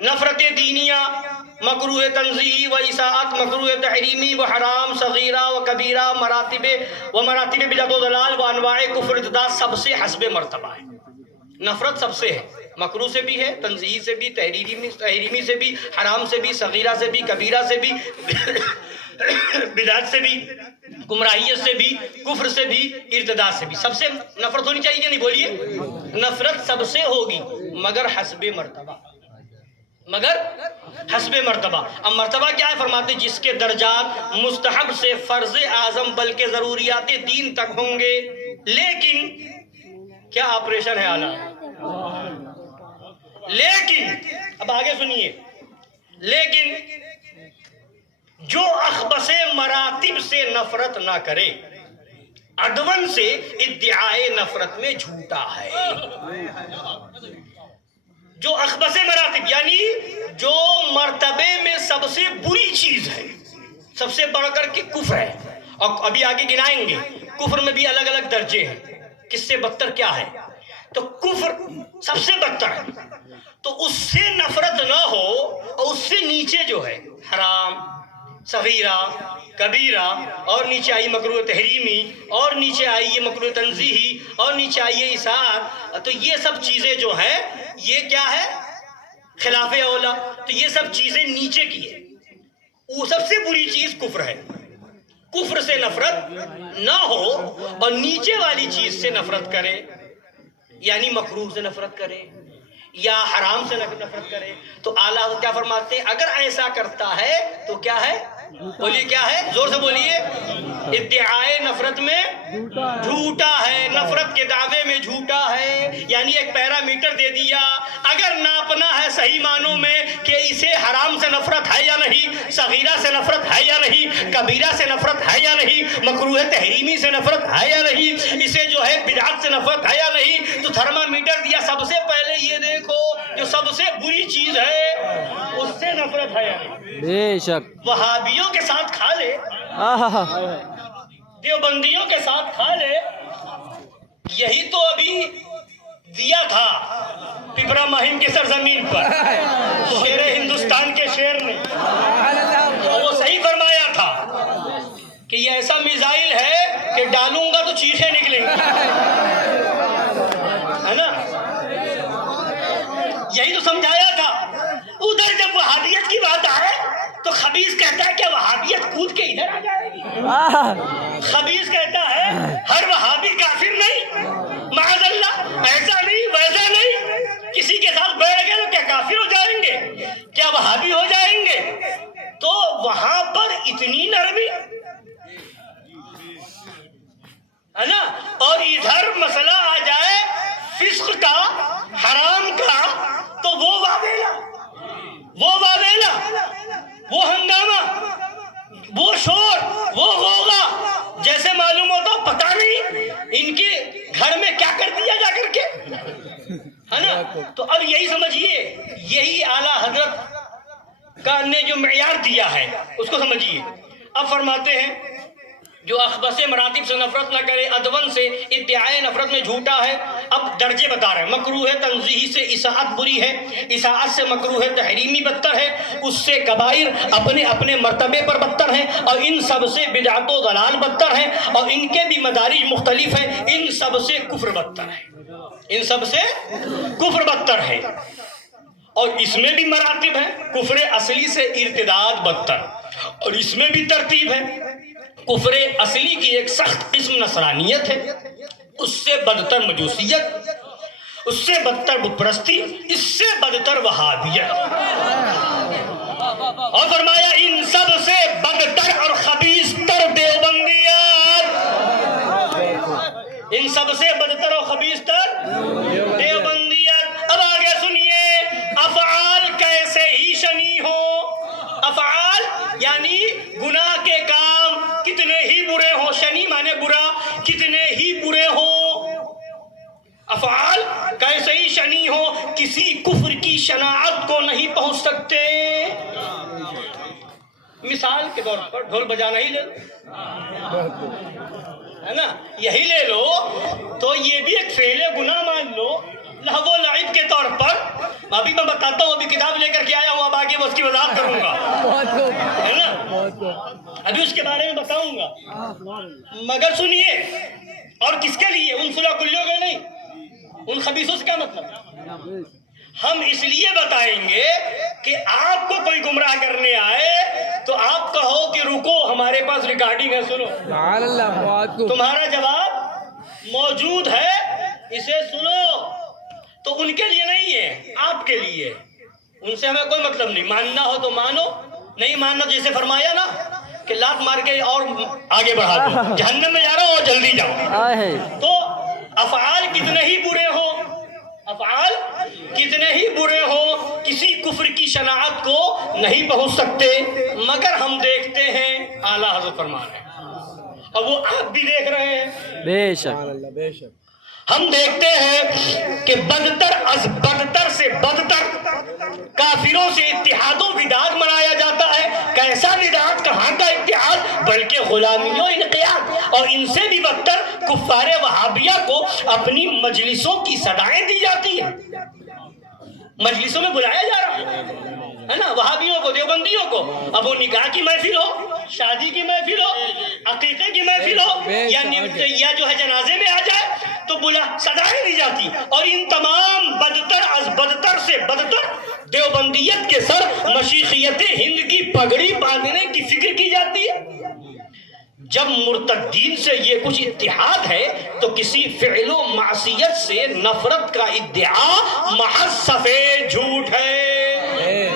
نفرت دینیہ مکروہ تنزیہی و اساءت مکروہ تحریمی و حرام صغیرہ و کبیرہ مراتب بدعت و ضلال و انواع کفر ارتداد سب سے حسب مرتبہ ہے. نفرت سب سے ہے، مکروہ سے بھی ہے، تنزیہی سے بھی، تحریمی سے بھی، حرام سے بھی، صغیرہ سے بھی، کبیرہ سے بھی، بدعت سے بھی، گمراہیت سے بھی، کفر سے بھی، ارتداد سے بھی. سب سے نفرت ہونی چاہیے کہ نہیں؟ بولیے. نفرت سب سے ہوگی مگر حسب مرتبہ، مگر حسب مرتبہ. اب مرتبہ کیا ہے؟ فرماتے جس کے درجات مستحب سے فرض اعظم بلکہ ضروریات دین تک ہوں گے. لیکن کیا آپریشن ہے اعلیٰ؟ لیکن اب آگے سنیے، لیکن جو اخبث مراتب سے نفرت نہ کرے ادون سے ادعائے نفرت میں جھوٹا ہے. جو اخبث مراتب یعنی جو مرتبے میں سب سے بری چیز ہے، سب سے بڑھ کر کے کفر ہے، اور ابھی آگے گنائیں گے کفر میں بھی الگ الگ درجے ہیں، کس سے بدتر کیا ہے. تو کفر سب سے بدتر ہے، تو اس سے نفرت نہ ہو، اور اس سے نیچے جو ہے حرام، صغیرہ، کبیرہ، اور نیچے آئی مکروہ تحریمی، اور نیچے آئی یہ مکروہ تنزیہی، اور نیچے آئی یہ اصاعت. تو یہ سب چیزیں جو ہے یہ کیا ہے؟ خلاف اولا. تو یہ سب چیزیں نیچے کی ہے. وہ سب سے بری چیز کفر ہے. کفر سے نفرت نہ ہو اور نیچے والی چیز سے نفرت کرے، یعنی مکروہ سے نفرت کرے یا حرام سے نفرت کرے. تو اعلیٰ کیا فرماتے ہیں؟ اگر ایسا کرتا ہے تو کیا ہے؟ بولیے کیا ہے؟ زور سے بولیے. ادعائے نفرت میں جھوٹا ہے، نفرت کے دعوے میں جھوٹا ہے. یعنی ایک پیرامیٹر دے دیا، اگر ناپنا ہے صحیح معنوں میں کہ اسے حرام سے نفرت ہے یا نہیں، صغیرہ سے نفرت ہے یا نہیں، کبیرہ سے نفرت ہے یا نہیں، مکروہ تحریمی سے نفرت ہے یا نہیں، اسے جو ہے بدعت سے نفرت ہے یا نہیں، تو تھرمامیٹر دیا. سب سے پہلے یہ دیکھو جو سب سے بری چیز ہے اس سے نفرت ہے یا نہیں. بے شک. وہابیوں کے ساتھ کھا لے، دیوبندیوں کے ساتھ کھا لے. یہی تو ابھی دیا تھا پپرا مہم کی سرزمین پر شیر ہندوستان کے شیر نے. وہ صحیح فرمایا تھا کہ یہ ایسا میزائل ہے کہ ڈالوں گا تو چیخیں نکلیں گی، ہے نا؟ یہی تو سمجھایا تھا. ادھر جب وہابیت کی بات آئے تو خبیث کہتا ہے کہ وہابیت کود کے ادھر آ جائے گی. خبیث کہتا ہے ہر وہابی کافر نہیں، معاذ اللہ، ایسا نہیں ویسا نہیں. کسی کے ساتھ بیٹھ گئے تو کیا کافر ہو جائیں گے؟ کیا وہابی ہو جائیں گے؟ تو وہاں پر اتنی نرمی ہے نا. اور ادھر مسئلہ آ جائے فسق کا، حرام کا، تو وہ واویلا، وہ واویلا، وہ ہنگامہ، وہ شور، وہ غوغا، جیسے معلوم ہوتا پتہ نہیں ان کے گھر میں کیا کر دیا جا کر کے، ہے نا. تو اب یہی سمجھیے، یہی اعلیٰ حضرت کا نے جو معیار دیا ہے اس کو سمجھیے. اب فرماتے ہیں جو اخبث مراتب سے نفرت نہ کرے ادون سے ادعائے نفرت میں جھوٹا ہے. اب درجے بتا رہے ہیں. مکروہ تنزیہی سے اصاعت بری ہے، اصاعت سے مکروہ تحریمی بدتر ہے، اس سے کبائر اپنے اپنے مرتبے پر بدتر ہیں، اور ان سب سے بدعت و ضلال بدتر ہیں، اور ان کے بھی مدارج مختلف ہیں. ان سب سے کفر بدتر ہے، ان سب سے کفر بدتر ہے. اور اس میں بھی مراتب ہیں. کفر اصلی سے ارتداد بدتر، اور اس میں بھی ترتیب ہے. کفر اصلی کی ایک سخت قسم نصرانیت ہے، اس سے بدتر مجوسیت، اس سے بدتر بت پرستی، اس سے بدتر وہابیت. اور فرمایا ان سب سے بدتر اور خبیث تر دیوبندیت. ان سب سے بدتر اور خبیث تر دیوبندیت. اب آگے سنیے، افعال کیسے ہی شنی ہو. افعال یعنی گناہ کے کام کتنے ہی برے ہوں، شنی مانے برا، کتنے ہی برے ہوں. افعال کیسے ہی شنی ہو، کسی کفر کی شناعت کو نہیں پہنچ سکتے. مثال کے طور پر ڈھول بجانا ہی لے لو، ہے نا، یہی لے لو تو یہ بھی ایک فعل گناہ مان لو، لہو و لعب کے طور پر. ابھی میں بتاتا ہوں، ابھی کتاب لے کر کے آیا ہوں، اب آگے میں اس کی وضاحت کروں گا، ہے نا، ابھی اس کے بارے میں بتاؤں گا. مگر سنیے، اور کس کے لیے؟ ان فلا کلیوں کے نہیں، ان خبیثوں سے کیا مطلب؟ ہم اس لیے بتائیں گے کہ آپ کو کوئی گمراہ کرنے آئے تو آپ کہو کہ رکو ہمارے پاس ریکارڈنگ ہے، سنو. تمہارا جواب موجود ہے، اسے سنو. تو ان کے لیے نہیں ہے، آپ کے لیے. ان سے ہمیں کوئی مطلب نہیں. ماننا ہو تو مانو, نہیں ماننا جیسے فرمایا نا کہ لات مار کے اور آگے بڑھا دو, جہنم میں جا رہا ہو اور جلدی جاؤ. تو افعال کتنے ہی برے ہوں, افعال کتنے ہی برے ہوں, کسی کفر کی شناعت کو نہیں پہنچ سکتے. مگر ہم دیکھتے ہیں اعلیٰ حضرت فرما رہے ہیں, اور وہ آپ بھی دیکھ رہے ہیں, بے شک بے شک. ہم دیکھتے ہیں کہ بدتر از بدتر سے بدتر کافروں سے اتحاد و وداد منایا جاتا ہے. کیسا وداد, کہاں کا اتحاد, بلکہ غلامی و انقیاد. اور ان سے بھی بدتر کفار وہابیہ کو اپنی مجلسوں کی صدائیں دی جاتی ہیں. مجلسوں میں بلایا جا رہا ہے نا وہابیوں کو, دیوبندیوں کو. اب وہ نکاح کی محفل ہو, شادی کی محفل ہو, عقیقے کی محفل ہو, یا جو ہے جنازے میں آ جائے تو صدائیں دی جاتی. اور ان تمام بدتر از بدتر سے بدتر دیوبندیت کے سر مشیخیت ہند کی پگڑی باندھنے کی فکر کی جاتی ہے. جب مرتدین سے یہ کچھ اتحاد ہے تو کسی فعل و معصیت سے نفرت کا ادعا محض سفید جھوٹ ہے.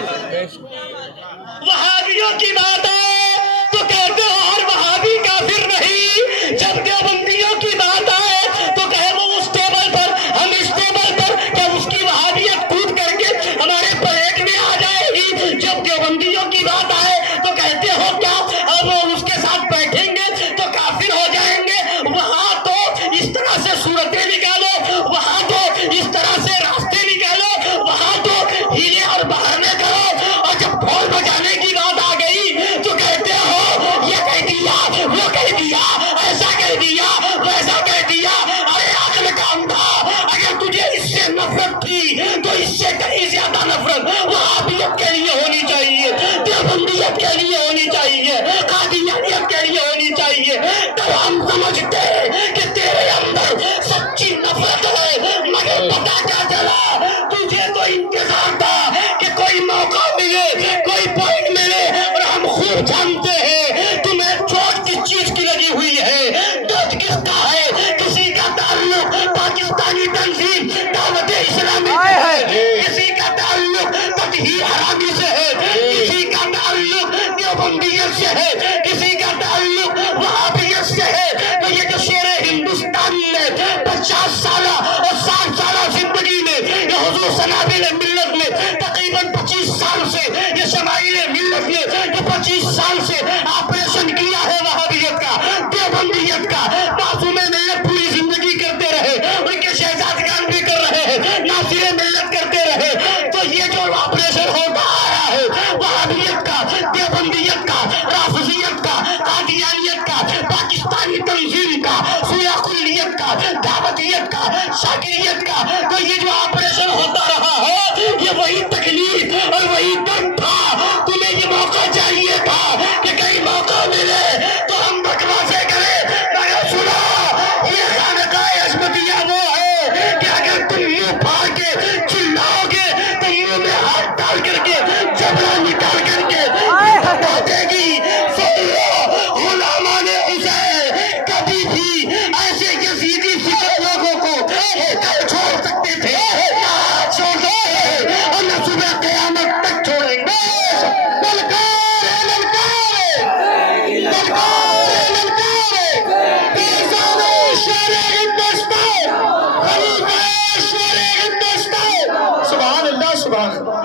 وہابیوں کی بات ہے تو کہتے ہو ہر وہابی کافر نہیں. جب دیوبندیوں کی بات آئے تو کہے وہ اس ٹیبل پر, ہم اس ٹیبل پر, کہ اس کی وہابیت کود کر کے ہمارے پلیٹ میں آ جائے گی. جب دیوبندیوں کی بات آئے تو کہتے ہو کیا اب وہ اس کے ساتھ بیٹھیں گے تو کافر ہو جائیں گے. وہاں تو اس طرح سے صورتیں نکالو, وہاں تو اس طرح سے راستے نکالو, وہاں تو ہیلے اور بہانے کرو, اور جب ڈھول بجانے کی بات آ گئی تو کہتے ہو یہ کہہ دیا, وہ کہہ دیا, ایسا کہہ دیا, ویسا کہہ دیا. ارے عقل کا اندھا, اگر تجھے اس سے نفرت تھی تو اس سے کہیں زیادہ نفرت وہابیت کے لیے ہونی چاہیے, دیوبندیت کے لیے ہونی چاہیے, قادیانیت کے لیے ہونی چاہیے. تب ہم سمجھتے ہیں کہ تیرے اندر سچی نفرت ہے. مگر پتا کیا چلا, تجھے تو انتظار تھا کہ کوئی موقع ملے, کوئی پوائنٹ ملے, اور ہم خوب جانتے ہیں تمہیں چوٹ کس چیز کی لگی ہوئی ہے, درد کس کا ہے. کسی کا تعلق پاکستانی تنظیم دعوت اسلامی سے ہے, کسی کا تعلق تطہیر حرامی سے ہے, کسی کا تعلق دیوبندیت سے ہے, کسی کا تعلق وہابیت سے ہے. تو یہ جو شیر ہندوستان میں 50 سالہ اور 60 سالہ زندگی میں یہ حضور سنابل ملت میں تقریباً 25 سال سے, یہ شمائل ملت میں جو 25 سال سے آپریشن کیا ہے وہابیت کا, دیوبندیت کا, معصوم ملت پوری زندگی کرتے رہے, ان کے شہزادگان بھی کر رہے ہیں, ناصر ملت کرتے رہے. تو یہ جو آپریشن ہوتا آیا ہے وہابیت کا, دیوبندیت کا, رافضیت کا, قادیانیت کا, پاکستانی تنظیم کا, سیاہ کلیت کا, دعوتیت کا, شاکریت کا, تو یہ جو آپریشن ہوتا رہا ہے یہ وہی تکلیف اور وہی درد تھا. تمہیں یہ موقع چاہیے تھا کہ کہیں موقع ملے تو ہم بکواسے کریں. مگر سنا, یہ خانقاہ عصمتیہ وہ ہے کہ اگر تم منہ پھاڑ کے چلاؤ گے تو منہ میں ہاتھ ڈال کر کے جبڑا نکال کر کے بتا دے گی. سن لو, غلامان حسین کبھی بھی ایسے یزیدی فکر لوگوں کو کل چھوڑ سکتے تھے, آج چھوڑ دو اور نہ صبح قیامت تک چھوڑیں گے. للکار ہے, للکار ہے, للکار ہے, للکار ہے. پیرزادہ شیر ہندوستان, خلیفہ شیر ہندوستان. سبحان اللہ, سبحان اللہ.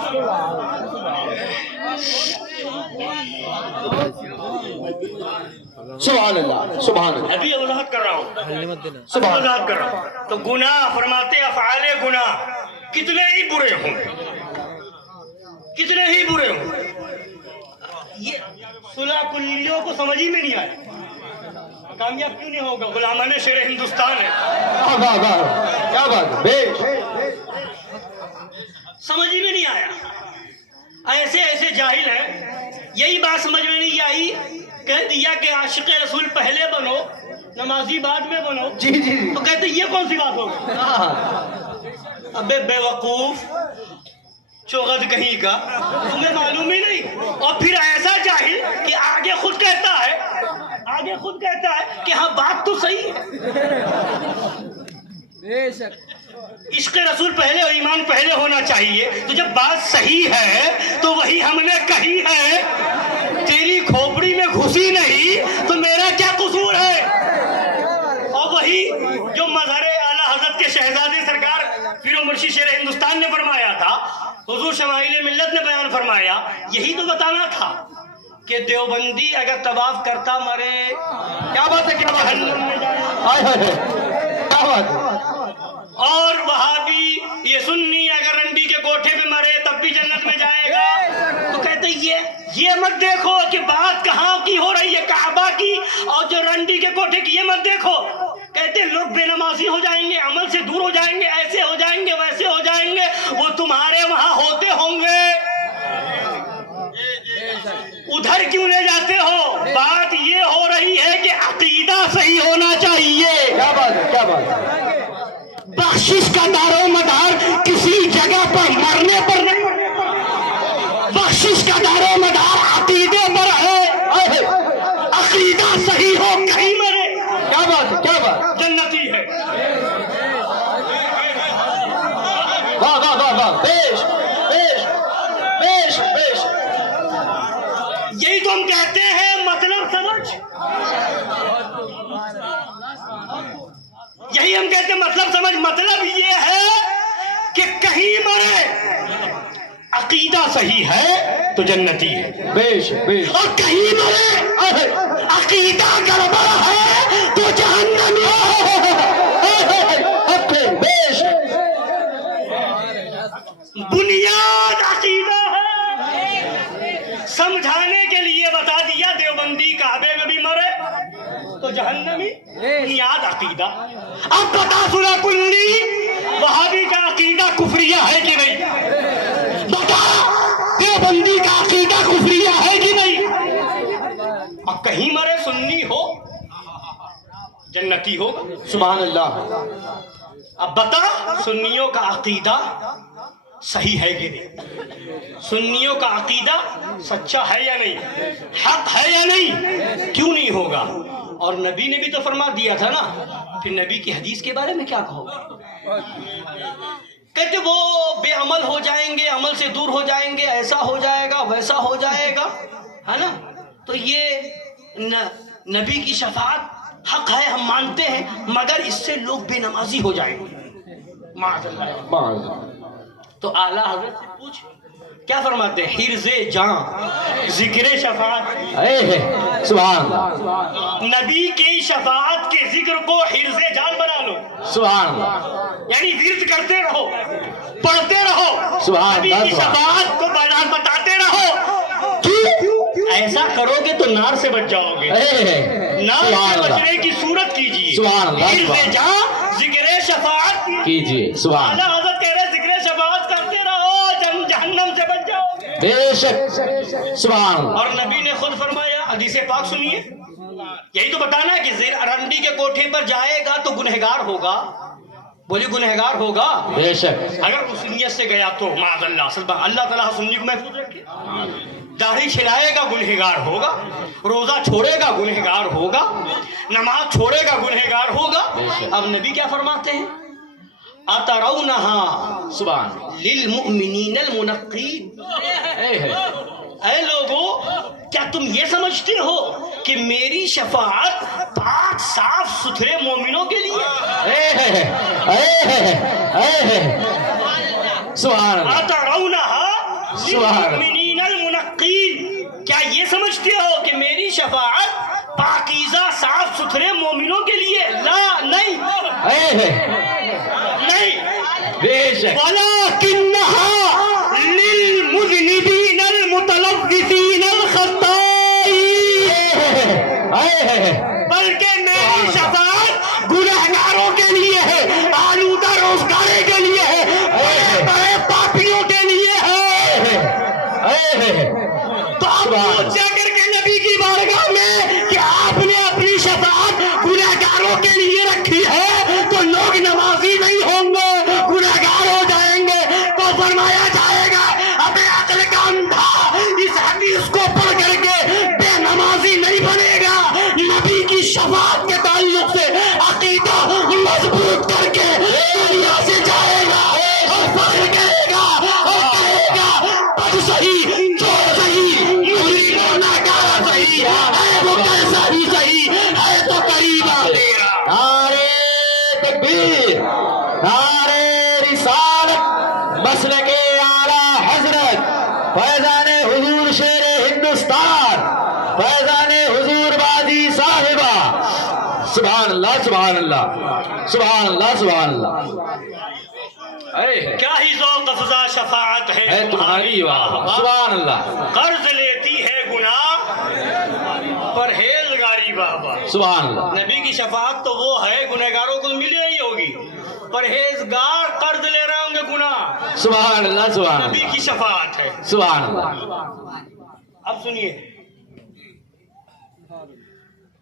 سبحان اللہ, سبحان اللہ. ابھی وضاحت کر رہا ہوں, سبحان وضاحت کر رہا ہوں. تو گناہ فرماتے افعال گناہ کتنے ہی برے ہوں, کتنے ہی برے ہوں. یہ صلح کلیوں کو سمجھ ہی میں نہیں آیا. کامیاب کیوں نہیں ہوگا, غلامان شیر ہندوستان ہے. واہ واہ, کیا بات ہے, سمجھ ہی میں نہیں آیا. ایسے ایسے جاہل ہیں, یہی بات سمجھ میں نہیں آئی, کہہ دیا کہ عاشق رسول پہلے بنو, نمازی بعد میں بنو. جی جی جی. تو کہتے یہ کون سی بات ہوگی. ابے بے وقوف چوغد کہیں کا, تمہیں معلوم ہی نہیں. اور پھر ایسا جاہل کہ آگے خود کہتا ہے کہ ہاں بات تو صحیح ہے. بے شک. عشق رسول پہلے اور ایمان پہلے ہونا چاہیے. تو جب بات صحیح ہے تو وہی ہم نے کہی ہے. تیری کھوپڑی میں گھسی نہیں تو میرا کیا قصور ہے؟ اور وہی جو مظہر اعلیٰ حضرت کے شہزادے سرکار پیر و مرشد شیر ہندوستان نے فرمایا تھا, حضور شمائل ملت نے بیان فرمایا, یہی تو بتانا تھا کہ دیوبندی اگر طواف کرتا مرے, کیا بات ہے, کیا جہنم میں جائے, کیا بات ہے. اور وہابی یہ سنی اگر رنڈی کے کوٹھے پہ مرے تب بھی جنت میں جائے گا. تو کہتے یہ مت دیکھو کہ بات کہاں کی ہو رہی ہے, کعبہ کی, اور جو رنڈی کے کوٹھے کی یہ مت دیکھو. کہتے لوگ بے نمازی ہو جائیں گے, عمل سے دور ہو جائیں گے, ایسے ہو جائیں گے, ویسے ہو جائیں گے, وہ تمہارے وہاں ہوتے ہوں گے, ادھر کیوں لے جاتے ہو؟ بات یہ ہو رہی ہے کہ عقیدہ صحیح ہونا چاہیے. کیا بات ہے, کیا بات ہے. بخشش کا دار و مدار کسی جگہ پر مرنے پر نہیں, بخشش کا دار و مدار عقیدے پر ہے. عقیدہ صحیح ہو کہیں مرے, کیا بات ہے, کیا بات. جنتی ہے. واہ واہ واہ واہ, بیش بیش بیش بیش. یہی تو ہم کہتے ہیں مطلب سمجھ, یہی ہم کہتے ہیں مطلب سمجھ. مطلب یہ ہے کہ کہیں مرے عقیدہ صحیح ہے تو جنتی ہے, بیش بیش. اور کہیں مرے عقیدہ گڑبڑ ہے تو جہنمی ہے. بیش. بنیاد عقیدہ ہے. سمجھانے کے لیے بتا دیا دیوبندی کعبے میں بھی مرے تو جہنمی, بنیاد عقیدہ. اب بتا سنا کلی وہابی کا عقیدہ کفریہ ہے کہ نہیں؟ بتا دیوبندی کا عقیدہ کفریہ ہے کہ نہیں؟ اب کہیں مرے سنی ہو جنتی ہوگا. سبحان اللہ. اب بتا سنیوں کا عقیدہ صحیح ہے کہ نہیں؟ سنیوں کا عقیدہ سچا ہے یا نہیں, حق ہے یا نہیں؟ کیوں نہیں ہوگا؟ اور نبی نے بھی تو فرما دیا تھا نا, پھر نبی کی حدیث کے بارے میں کیا کہو گے؟ کہتے وہ بے عمل ہو جائیں گے, عمل سے دور ہو جائیں گے, ایسا ہو جائے گا, ویسا ہو جائے گا, ہے نا. تو یہ نبی کی شفاعت حق ہے, ہم مانتے ہیں, مگر اس سے لوگ بے نمازی ہو جائیں گے, معاذ اللہ. تو اعلیٰ حضرت سے پوچھ کیا فرماتے ہیں؟ حرز جان ذکر شفاعت. سبحان اللہ. نبی کی شفاعت کے ذکر کو حرز جان بنا لو. سبحان اللہ. یعنی ورد کرتے رہو, پڑھتے رہو, سبحان نبی اللہ. کی شفاعت کو بیان بتاتے رہو. ایسا کرو گے تو نار سے بچ جاؤ گے. نار سے بچنے کی صورت کیجیے. سبحان اللہ. حرز جان ذکر شفاعت کیجیے. سبحان اللہ. اعلیٰ حضرت کہہ رہے ذکر شفاعت کرتے رہو, جہنم سے بچ جاؤ گے. بے شک. سبحان اللہ. اور نبی نے خود فرمایا, حدیث پاک سنیے, یہی تو بتانا ہے کہ رنڈی کے کوٹھے پر جائے گا تو گنہگار ہوگا. بولی گنہگار ہوگا. بے شک. اگر اس نیت سے گیا تو معاذ اللہ, اللہ تعالیٰ سنی کو محفوظ رکھے. داڑھی کھلائے گا گنہگار ہوگا, روزہ چھوڑے گا گنہگار ہوگا, نماز چھوڑے گا گنہگار ہوگا. اب نبی کیا فرماتے ہیں؟ اترونہا سبحان للمؤمنین المنقین. اے لوگو, کیا تم یہ سمجھتے ہو کہ میری شفاعت پاک صاف ستھرے مومنوں کے لیے؟ سبحان اللہ. اترونہا للمؤمنین المنقین. کیا یہ سمجھتے ہو کہ میری شفاعت پاکیزہ صاف ستھرے مومنوں کے لیے؟ لا, نہیں, بے شک. ولکنہا للمذنبین المتلوثین الخطائین. بلکہ میری شفاعت گنہگاروں کے لیے ہے, آلودہ روزگارے کے لیے ہے, بڑے پاپیوں کے لیے ہے. تو آپ پوچھ جا کر کے نبی کی بارگاہ میں کہ آپ نے اپنی شفاعت گنہگاروں کے لیے رکھی ہے تو لوگ نمازی نہیں ہوں گے, گنہگار ہو جائیں گے. تو رسالت مسلک اعلی حضرت فیضان حضور شیر ہندوستان فیضان حضور بازی صاحبہ. سبحان اللہ سبحان اللہ سبحان اللہ سبحان اللہ. کیا ہی ذوق افزا شفاعت ہے تمہاری واہ. سبحان اللہ قرض لیتی ہے گناہ پرہیزگاری بابا. سبحان اللہ. نبی کی شفاعت تو وہ ہے گنہگاروں کو ملے ہی ہوگی. پرہیزگار قرض لے رہے ہوں گے گناہ. سبحان اللہ سبحان نبی اللہ کی شفاعت ہے. سبحان اللہ. اب سنیے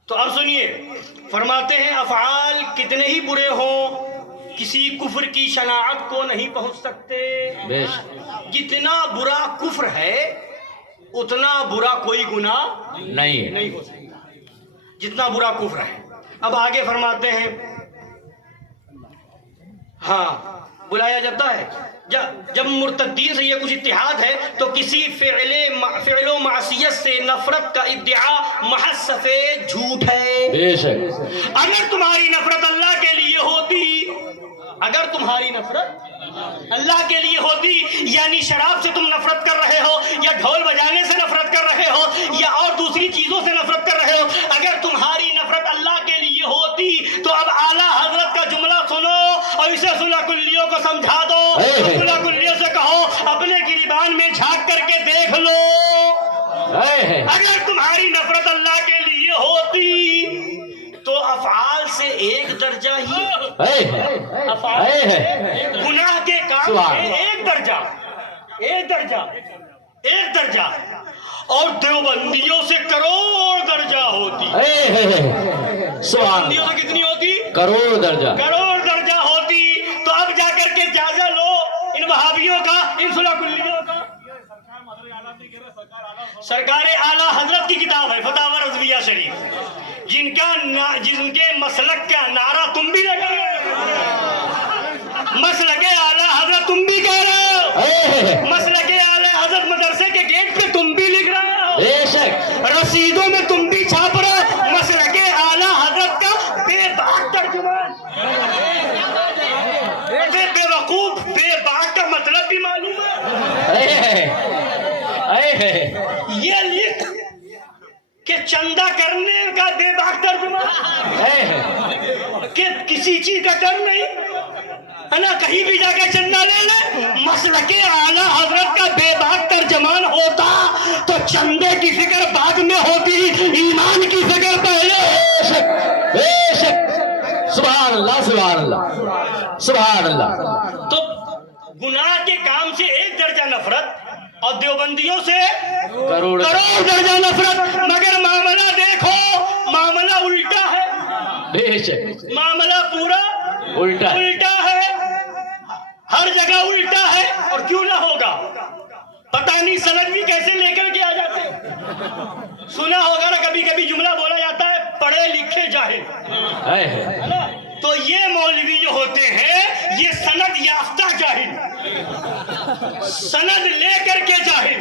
تو اب سنیے فرماتے ہیں افعال کتنے ہی برے ہوں کسی کفر کی شناعت کو نہیں پہنچ سکتے. بے شک جتنا برا کفر ہے اتنا برا کوئی گناہ نہیں. ہو سکتا جتنا برا کفر ہے. اب آگے فرماتے ہیں ہاں بلایا جاتا ہے جب مرتدین سے یہ کچھ اتحاد ہے تو کسی فعل و معصیت سے نفرت کا ادعا محض سفید جھوٹ ہے. بے شک. اگر تمہاری نفرت اللہ کے لیے ہوتی اگر تمہاری نفرت اللہ کے لیے ہوتی یعنی شراب سے تم نفرت کر رہے ہو یا ڈھول بجانے سے نفرت کر رہے ہو یا اور دوسری چیزوں سے نفرت کر رہے ہو اگر تمہاری نفرت اللہ کے لیے ہوتی تو اب اعلیٰ حضرت کا جملہ سنو اور اسے صلح کلیوں کو سمجھا دو. صلح کلیوں سے کہو اپنے گریبان میں جھانک کر کے دیکھ لو. اگر تمہاری نفرت اللہ کے لیے ہوتی تو افعال سے ایک درجہ ہی گناہ کے کام سے ایک درجہ اور دیوبندیوں سے کروڑ درجہ ہوتی. دیوبندیوں سے کتنی ہوتی؟ کروڑ درجہ ہوتی. تو اب جا کر کے جائزہ لو ان وہابیوں کا ان صلح کلیوں کا. سرکار اعلیٰ حضرت کی کتاب ہے فتاوی رضویہ شریف جن کے مسلک کا نعرہ تم بھی لگا مسلک اعلیٰ حضرت تم بھی کہہ رہے ہو. مسلک اعلیٰ حضرت مدرسے کے گیٹ پہ تم بھی لکھ رہے ہو. رسیدوں میں تم بھی چھاپ رہے ہو. مسلک اعلیٰ حضرت کا بے باک ترجمہ بے وقوف بے باک کا مطلب بھی معلوم ہے. یہ لکھ کہ چندہ کرنے کا بے باک ترجمہ کہ کسی چیز کا ڈر نہیں نا کہیں بھی جا کے چندہ لے لے. مسلک اعلیٰ حضرت کا بے باک ترجمان ہوتا تو چندے کی فکر بعد میں ہوتی ایمان کی فکر پہلے. بے شک. سبحان اللہ سبحان اللہ سبحان اللہ. تو گناہ کے کام سے ایک درجہ نفرت اور دیوبندیوں سے کروڑ درجہ نفرت. مگر معاملہ دیکھو معاملہ الٹا ہے. بے شک. معاملہ پورا الٹا ہے. ہر جگہ الٹا ہے. اور کیوں نہ ہوگا پتہ نہیں سند بھی کیسے لے کر کے آ جاتے. سنا ہوگا نا کبھی کبھی جملہ بولا جاتا ہے پڑھے لکھے جاہل. تو یہ مولوی جو ہوتے ہیں یہ سند یافتہ جاہل. سند لے کر کے جاہل.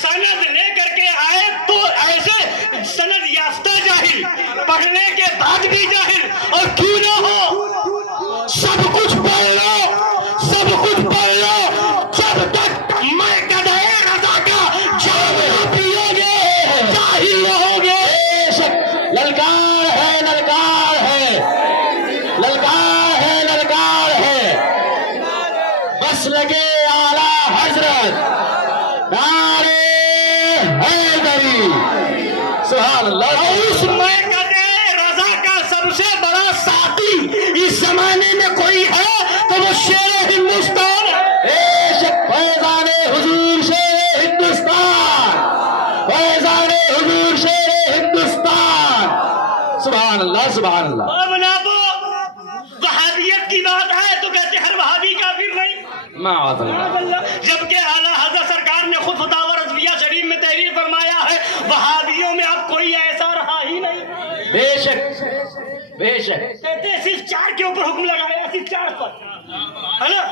سند لے کر کے آئے تو ایسے سند یافتہ جاہل پڑھنے کے بعد بھی جاہل. اور کیوں نہ ہو سب کچھ پڑھ لو جب تک میں گدھے رضا کا جام نہ پیو گے جاہل رہو گے. للکار ہے مسلک اعلیٰ حضرت نعرہ حیدری. سبحان اللہ. اس میں گدھے رضا کا سب سے بڑا ساتھی اس زمانے میں کوئی ہے تو وہ شیر ہندوستان ہے. فیضان حضور شیر ہندوستان فیضان حضور شیر ہندوستان. سبحان اللہ سبحان اللہ. اب نابو وہابیت کی بات ہے تو کہتے ہر وہابی کافر نہیں. جبکہ اعلیٰ حضرت سرکار نے خود فتاوی رضویہ شریف میں تحریر فرمایا ہے وہابیوں میں اب کوئی ایسا رہا ہی نہیں. بے شک بے شک. کہتے صرف 4 کے اوپر حکم لگایا صرف 4 پر ہے نا.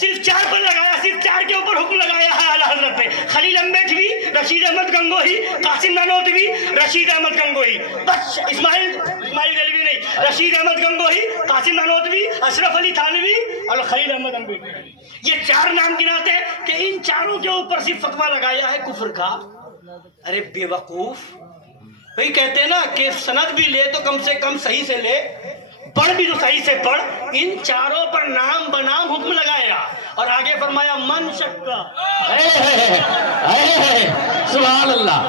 صرف 4 پر لگایا صرف 4 کے اوپر حکم لگایا ہے اعلیٰ حضرت نے. خلیل امبیڈوی رشید احمد گنگوہی قاسم نانوتوی رشید احمد گنگوہی بس اسماعیل گلوی نہیں رشید احمد گنگوہی، قاسم نانوتوی، اشرف علی تھانوی اور خلیل احمد امبیڈکر، یہ 4 نام گناتے ہیں کہ ان چاروں کے اوپر سے فتویٰ لگایا ہے کفر کا۔ ارے بے وقوف، بھئی کہتے ہیں نا کہ سند بھی لے تو کم سے کم صحیح سے لے، پڑھ بھی تو صحیح سے پڑھ۔ ان چاروں پر نام بنام حکم لگایا اور آگے فرمایا من شکا۔ سبحان اللہ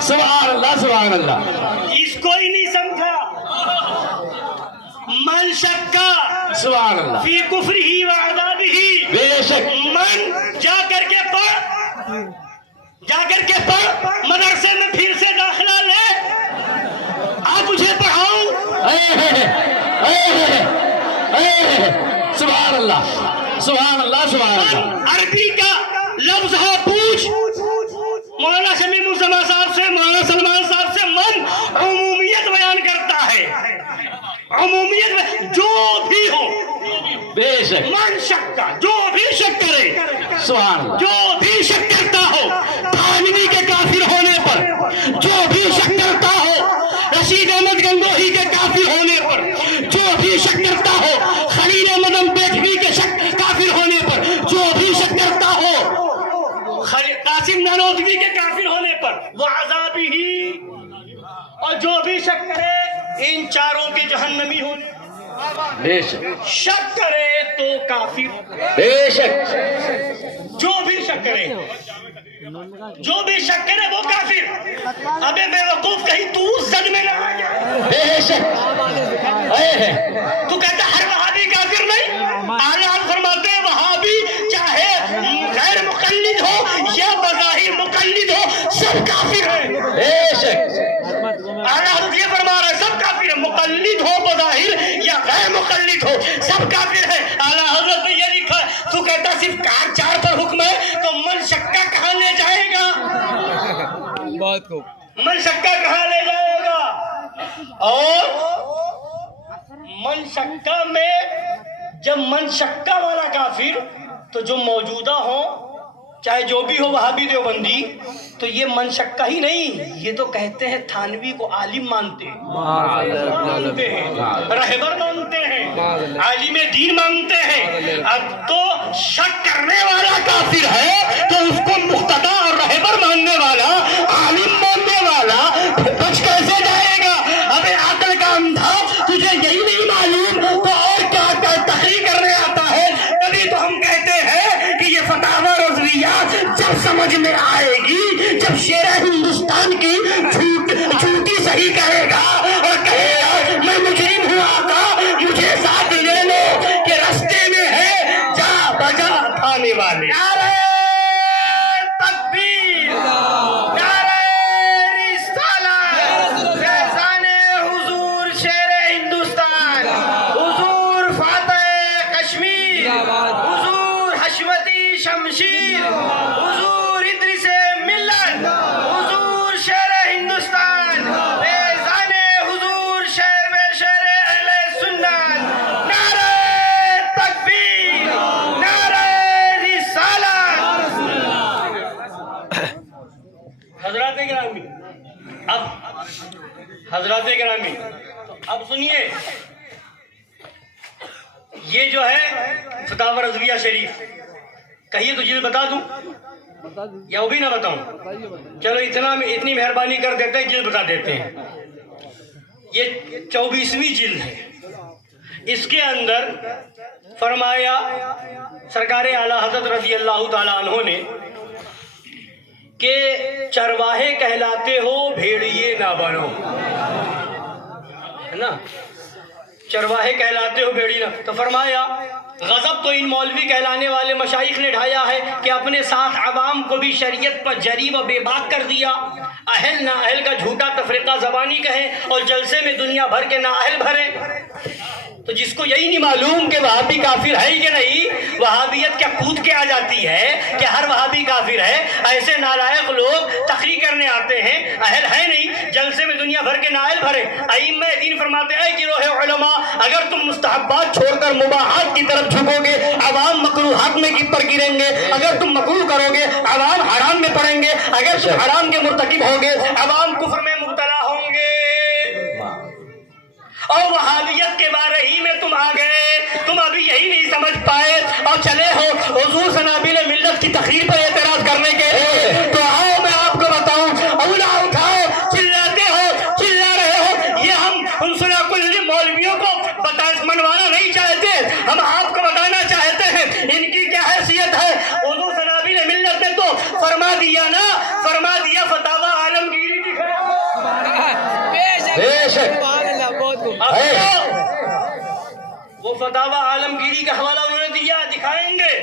سبحان اللہ سبحان اللہ، اس کو ہی نہیں سمجھا۔ من شکا سبحان اللہ، فی کفرہ و عذابہ، بے شک من جا کر کے پڑھ، جا کر کے پڑھ، مدرسے میں پھر سے داخلہ لے، آپ مجھے پڑھاؤں۔ سبحان اللہ سبحان اللہ سبحان اللہ، عربی کا لفظ ہے پوچھ، مولانا شمیع مصطفیٰ صاحب سے، مولانا سلمان صاحب سے من عمومیت بیان کرتا ہے، عمومیت میں جو بھی ہو، بے شک من شک کا جو بھی شک کرے، سبحان اللہ، جو بھی شک کرتا ہو تھانوی کے کافر ہونے پر، جو بھی شک کرتا ہو رشید احمد گنگوہی کے کافر ہونے پر، جو بھی شک کرتا ہو خلیل احمد امبیڈکر کے کافر ہونے پر، جو بھی شک کرتا ہو قاسم نانوتوی کے کافر ہونے پر، وہ عذابی ہی، اور جو بھی شک کرے ان چاروں کے جہنمی ہونے پر، بے شک شک کرے تو کافر، بے شک جو بھی شک کرے، جو بھی شک کرے وہ کافر۔ ابے بے وقوف کہیں تو زد میں نہ آ گیا، بے شک، تو کہتا ہر وہابی کافر نہیں۔ اعلیٰ حضرت فرماتے ہیں وہابی چاہے غیر مقلد ہو یا بظاہر مقلد ہو، سب کافر ہیں۔ بے شک، اعلیٰ حضرت یہ فرما رہے ہیں سب کافر ہیں، مقلد ہو بظاہر یا غیر مقلد ہو، سب کافر ہیں۔ اعلیٰ حضرت نے یہ لکھا ہے، تو کہتا صرف 4 پر حکم ہے تو من شکا کہاں لے جائے گا؟ بہت خوب، من شکا کہاں لے جائے گا؟ اور من شکا میں جب من شکا والا کافر، تو جو موجودہ ہوں چاہے جو بھی ہو وہابی دیوبندی، تو یہ من شکا ہی نہیں، یہ تو کہتے ہیں تھانوی کو عالم مانتے ہیں، رہبر مانتے ہیں، عالم دین مانتے ہیں۔ اب تو شک کرنے والا کافر ہے تو اس کو مقتدا اور رہبر ماننے والا، عالم ماننے والا بچ کیسے جائے گا؟ ابے عقل کا اندھا، تجھے یہی نہیں معلوم تو اور کیا تحریک کرنے آتا ہے؟ تبھی تو ہم کہتے ہیں کہ یہ فتاوی رضویہ جب سمجھ میں آئے گی، جب شیر ہندوستان کی جھوٹی صحیح کرے گا اور کہے گا میں مجرم ہوں آقا، مجھے ساتھ لے لو کہ رستے میں ہے جا بجا تھانے والے۔ نعرہ تکبیر، نعرہ رسالت، فیضان حضور شیر ہندوستان، حضور فاتح کشمیر، حضور حشمتی شمشیر، حضور ادریس ملت، حضور شیر ہندوستان، فیضان حضور شیر بے شیر اہل سنت، نعرہ تکبیر، نعرہ رسالت۔ حضرات گرامی، حضرات گرامی اب سنیے، یہ جو ہے فتاوی رضویہ شریف، کہیے تو جلد بتا دوں یا وہ بھی نہ بتاؤں؟ چلو اتنی مہربانی کر دیتے ہیں، جلد بتا دیتے ہیں۔ یہ 24ویں جلد ہے، اس کے اندر فرمایا سرکار اعلیٰ حضرت رضی اللہ تعالیٰ عنہ نے کہ چرواہے کہلاتے ہو بھیڑیے نہ بنو، ہے نا، چرواہے کہلاتے ہو بھیڑی نہ۔ تو فرمایا غضب تو ان مولوی کہلانے والے مشائخ نے ڈھایا ہے کہ اپنے ساتھ عوام کو بھی شریعت پر جری و بے باک کر دیا، اہل نااہل کا جھوٹا تفریقہ زبانی کہیں اور جلسے میں دنیا بھر کے نااہل بھریں۔ تو جس کو یہی نہیں معلوم کہ وہابی کافر ہے کہ نہیں، وہابیت کیا کود کے آ جاتی ہے کہ ہر وہابی کافر ہے، ایسے نالائق لوگ تقریر کرنے آتے ہیں، اہل ہے نہیں، جلسے میں دنیا بھر کے نااہل بھرے۔ ائمہ دین فرماتے ہیں گروہ علماء، اگر تم مستحبات چھوڑ کر مباحات کی طرف جھکو گے عوام مکروہات میں پر گریں گے، اگر تم مکروہ کرو گے عوام حرام میں پڑیں گے، اگر تم حرام کے مرتکب ہوگے عوام کفر میں مبتلا ہوں گے۔ اور وہابیت کے بارے ہی میں تم آ گئے، تم ابھی یہی نہیں سمجھ پائے اور چلے ہو حضور سنابیل ملت کی تقریر پر اعتراض کرنے کے لیے۔ تو آؤ میں آپ کو بتاؤں، اولا اٹھاؤ، چلاتے ہو، چلا رہے ہو، یہ ہم انصرا کل مولویوں کو منوانا نہیں چاہتے، ہم آپ کو بتانا چاہتے ہیں ان کی کیا حیثیت ہے۔ حضور سنابیل ملت نے تو فرما دیا نا، فرما دیا فتاوی عالمگیری کی بے شک بہت خوب۔ وہ فتاوی عالمگیری کا حوالہ انہوں نے دیا، دکھائیں گے،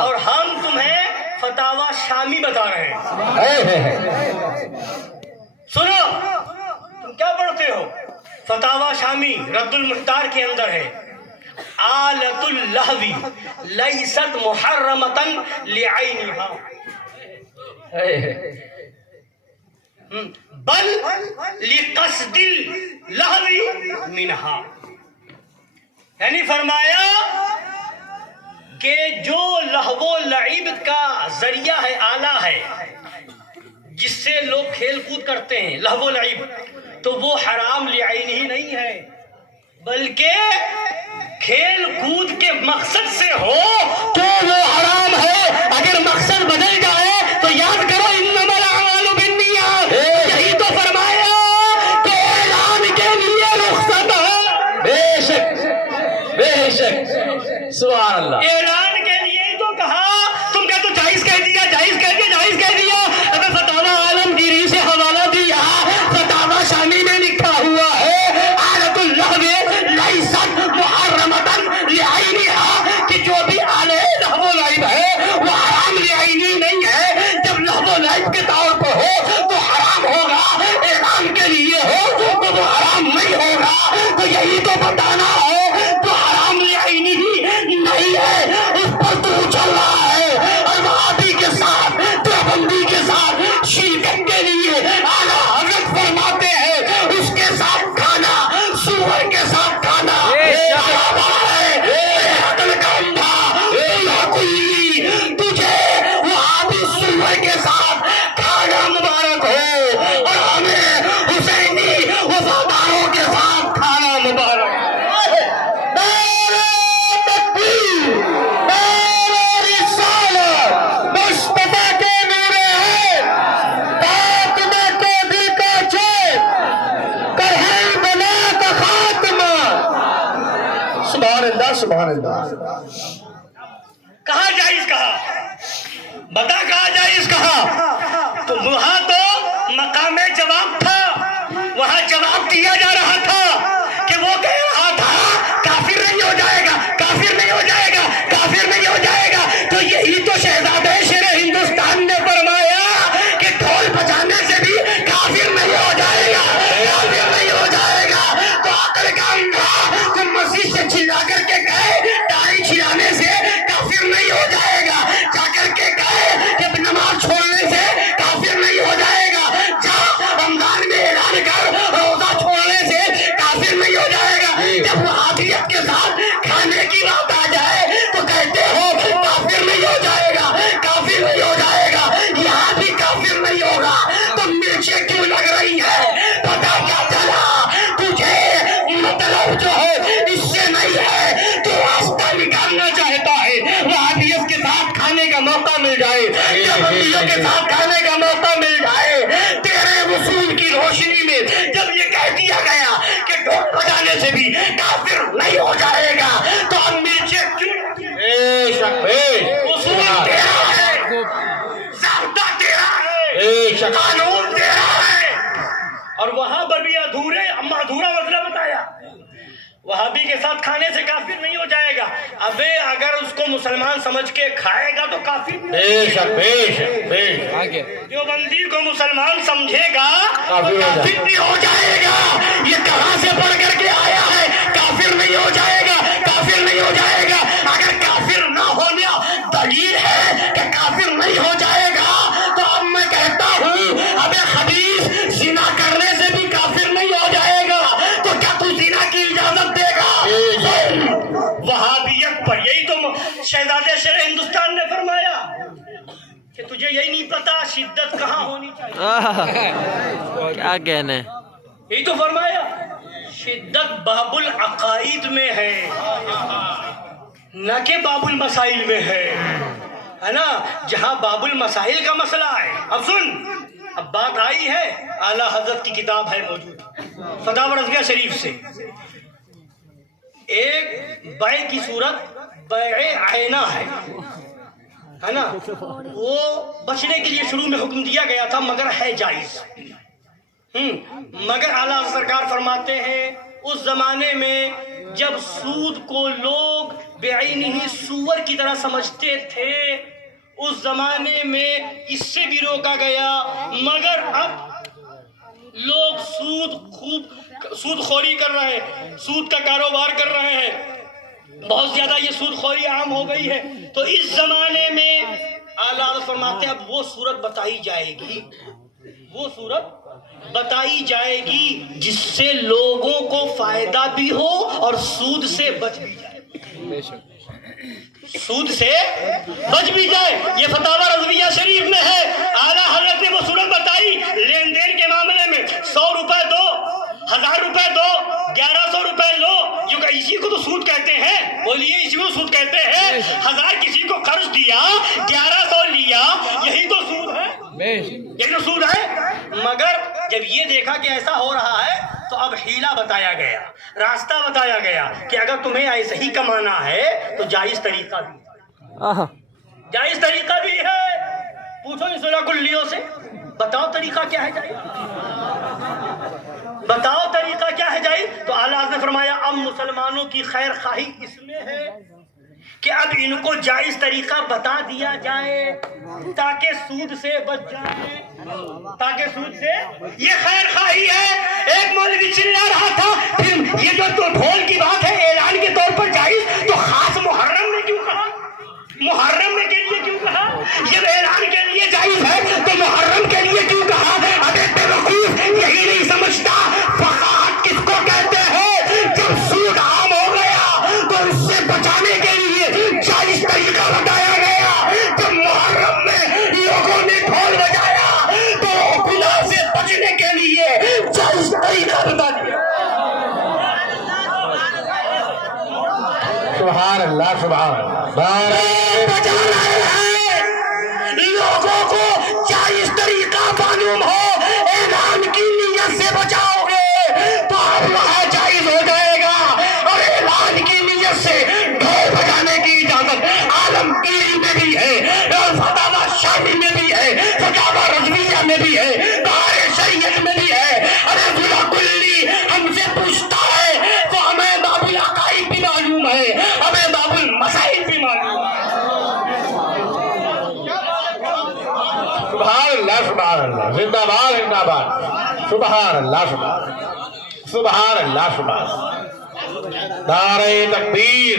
اور ہم تمہیں فتاوی شامی بتا رہے ہیں۔ سنو، تم کیا پڑھتے ہو؟ فتاوی شامی رد المختار کے اندر ہے، آلۃ اللہوی لیست محرمۃ لعینہا بل لقصد اللہو منہا، یعنی فرمایا کہ جو لہو و لعب کا ذریعہ ہے، آلہ ہے جس سے لوگ کھیل کود کرتے ہیں، لہو و لعب، تو وہ حرام لعین ہی نہیں ہے، بلکہ کھیل کود کے مقصد سے ہو تو وہ حرام ہے۔ اگر مقصد بدل جائے تو یاد کرو انما الاعمال بالنیات، یہی تو فرمایا کہ اعلان کے لیے رخصت ہے۔ بے شک بے شک، سبحان اللہ۔ اعلان کے لیے ہی تو کہا، تم کیا تو جائز کہہ دیا، جائز کہہ دیا، جائز کہہ دیا۔ اگر فتاوی عالمگیری سے حوالہ دیا، فتاوی شامی میں لکھا ہوا ہے آلۃ اللہو لیست محرمۃ لعینہا، کہ جو بھی آلہ لہو و لعب ہے وہ حرام لعینی نہیں ہے۔ جب لہو و لعب کے طور پر ہو تو حرام ہوگا، اعلان کے لیے ہو تو وہ حرام نہیں ہوگا۔ تو یہی تو بتانا ہے، تو حرام لعینی ہی نہیں ہے، اس پر تو چل رہا ہے۔ اور وہابی کے ساتھ، دیوبندی کے ساتھ شرکت کے لیے اعلیٰ حضرت فرماتے ہیں اس کے ساتھ کھانا، سور کے ساتھ کھانا عقل کا اندھا، تجھے وہابی سور کے ساتھ کھانا مبارک ہو، اور ہمیں حسینی وفاداروں کے ساتھ کھانا مبارک ہو۔ سبحان اللہ۔ کہاں جائز کہا؟ بتا کہاں جائز کہا؟ تو وہاں تو مقام جواب تھا، وہاں جواب دیا جا رہا تھا کہ وہ کہہ رہا تھا کافر نہیں ہو جائے گا، کافر نہیں ہو جائے گا، کافر نہیں ہو جائے گا۔ تو یہی تو شہزادہ شیر ہندوستان نے فرمایا کہ ڈھول بجانے سے بھی کافر نہیں ہو جائے گا، کافر نہیں ہو جائے گا۔ تو عقل کا اندھا تم مسجد سے چلا کر کے گئے، ٹائی چھلانے سے کافر نہیں ہو جائے گا، جا کر کے گئے کہ نماز چھوڑنے سے کافر نہیں ہو جائے گا، جا رمضان میں اعلان کر روزہ چھوڑنے سے کافر نہیں ہو جائے گا۔ جب وہابیت کے ساتھ کھانے کی بات آ جائے تو کہتے ہو کافر نہیں ہو جائے گا، کافر نہیں ہو جائے گا، یہاں بھی کافر نہیں ہوگا۔ تو مرچیں کیوں لگ رہی ہے؟ پتا کیا چلا تجھے مطلب جو ہے اس سے نہیں ہے، تو راستہ نکالنا چاہتا ہے وہابیت کے ساتھ کھانے کا موقع مل جائے، دیوبندیوں کے ساتھ کھانے کا موقع مل جائے۔ تیرے وصول کی روشنی میں جب یہ کہہ دیا گیا کہ ڈھول بجانے سے بھی کافر نہیں ہو جائے گا، تو اب مرچیں کیوں؟ بے شک بے اصول تیرا ہے، ضابطہ تیرا ہے، قانون تیرا ہے، اور وہاں پر بھی ادھورا مسئلہ بتایا۔ وہابی کے ساتھ کھانے سے کافر نہیں ہو جائے گا، ابے اگر اس کو مسلمان سمجھ کے کھائے گا تو کافر بے شک بے شک بے شک۔ آگے دیوبندی کو مسلمان سمجھے گا تو کافر ہو کافر بھی ہو جائے گا۔ یہ کہاں سے پڑھ کر کے آیا ہے کافر نہیں ہو جائے گا، کافر نہیں ہو جائے گا؟ اگر کافر نہ ہونا دلیل ہے کہ کافر نہیں ہو جائے گا، تو اب میں کہتا ہوں ابے خبیث، زنا کرنے سے بھی کافر نہیں ہو جائے گا، تو کیا تو زنا کی اجازت دے گا؟ وہابیت پر یہی تو شہزادہ شیر ہندوستان نے فرمایا کہ تجھے یہی نہیں پتا شدت کہاں ہونی چاہیے۔ کیا کہنے، یہی تو فرمایا شدت باب العقائد میں ہے نہ کہ باب المسائل میں ہے نا. جہاں باب المسائل کا مسئلہ ہے. اب سن، اب بات آئی ہے، اعلیٰ حضرت کی کتاب ہے موجود فتاوی رضویہ شریف سے. ایک بیع کی صورت بیع عینہ ہے نا، وہ بچنے کے لیے شروع میں حکم دیا گیا تھا مگر ہے جائز. مگر اعلیٰ سرکار فرماتے ہیں اس زمانے میں جب سود کو لوگ بعینہ سور کی طرح سمجھتے تھے، اس زمانے میں اس سے بھی روکا گیا. مگر اب لوگ سود خوری کر رہے ہیں، سود کا کاروبار کر رہے ہیں، بہت زیادہ یہ سود خوری عام ہو گئی ہے. تو اس زمانے میں اعلیٰ فرماتے ہیں اب وہ صورت بتائی جائے گی، وہ صورت بتائی جائے گی جس سے لوگوں کو فائدہ بھی ہو اور سود سے بچ بھی جائے، سود سے بچ بھی جائے. یہ فتاوی رضویہ شریف میں ہے. اعلیٰ حضرت نے وہ صورت بتائی لین دین کے معاملے میں. 100 روپے دو، 1000 روپے دو، 1100 روپے لو، اسی کو تو سود کہتے ہیں. بولیے اسی کو سود کہتے ہیں. 1000 کسی کو قرض دیا، 1100 لیا، یہی تو سود ہے، یہی تو سود ہے. مگر جب یہ دیکھا کہ ایسا ہو رہا ہے تو اب حیلہ بتایا گیا، راستہ بتایا گیا کہ اگر تمہیں ایسے ہی کمانا ہے تو جائز طریقہ بھی ہے، جائز طریقہ بھی ہے. پوچھو ان صلح کلیوں سے، بتاؤ طریقہ کیا ہے جائز، بتاؤ طریقہ کیا ہے جائز. تو اعلیٰ نے فرمایا اب مسلمانوں کی خیر خواہی اس میں ہے کہ اب ان کو جائز طریقہ بتا دیا جائے تاکہ سود سے بچ جائے، تاکہ سود سے. یہ خیر خواہی ہے. ایک مولوی چلا رہا تھا، پھر یہ جو تو ڈھول کی بات ہے اعلان کے طور پر جائز، تو خاص محرم میں کیوں کہا، محرم میں کے لیے کیوں کہا؟ یہ اعلان کے لیے جائز ہے تو محرم کے لیے کیوں کہا؟ ارے بیوقوف، یہی نہیں سمجھتا فقاہت کس کو کہتے ہیں. جب سود عام ہو گیا تو اس سے بچانے کے لیے جائز طریقہ بتایا گیا. جب محرم میں لوگوں نے ڈھول بجایا تو گناہ سے بچنے کے لیے جائز طریقہ بتا دیا. سبحان اللہ، سبحان اللہ. بچا رہے ہیں لوگوں کو جائز طریقہ معلوم ہو، اعلان کی نیت سے بچاؤ گے تو اب وہاں جائز ہو جائے گا. اور اعلان کی نیت سے ڈھول بجانے کی اجازت عالمگیر میں بھی ہے، فتاوی شامی میں بھی ہے، فتاوی رضویہ میں بھی ہے، بہار شریعت میں بھی ہے. ارے ذرا کلی ہم سے پوچھتا ہے تو ہمیں باب العقائد بھی معلوم ہے، ہمیں باب المسائل بھی معلوم ہے. سبحان اللہ، سبحان اللہ، زندہ باد، زندہ باد. سبحان اللہ، سبحان اللہ، سبحان اللہ، سبحان اللہ. نعرہ تکبیر،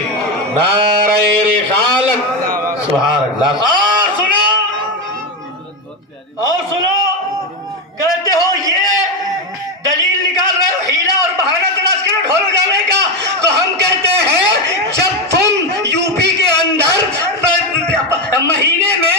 نعرہ رسالت. سبحان اللہ. اور سنو، کہتے ہو یہ دلیل نکال رہے ہو حیلہ اور بہانہ تلاش کرو ڈھول بجانے کا. تو ہم کہتے ہیں جب تم یو پی کے اندر مہینے میں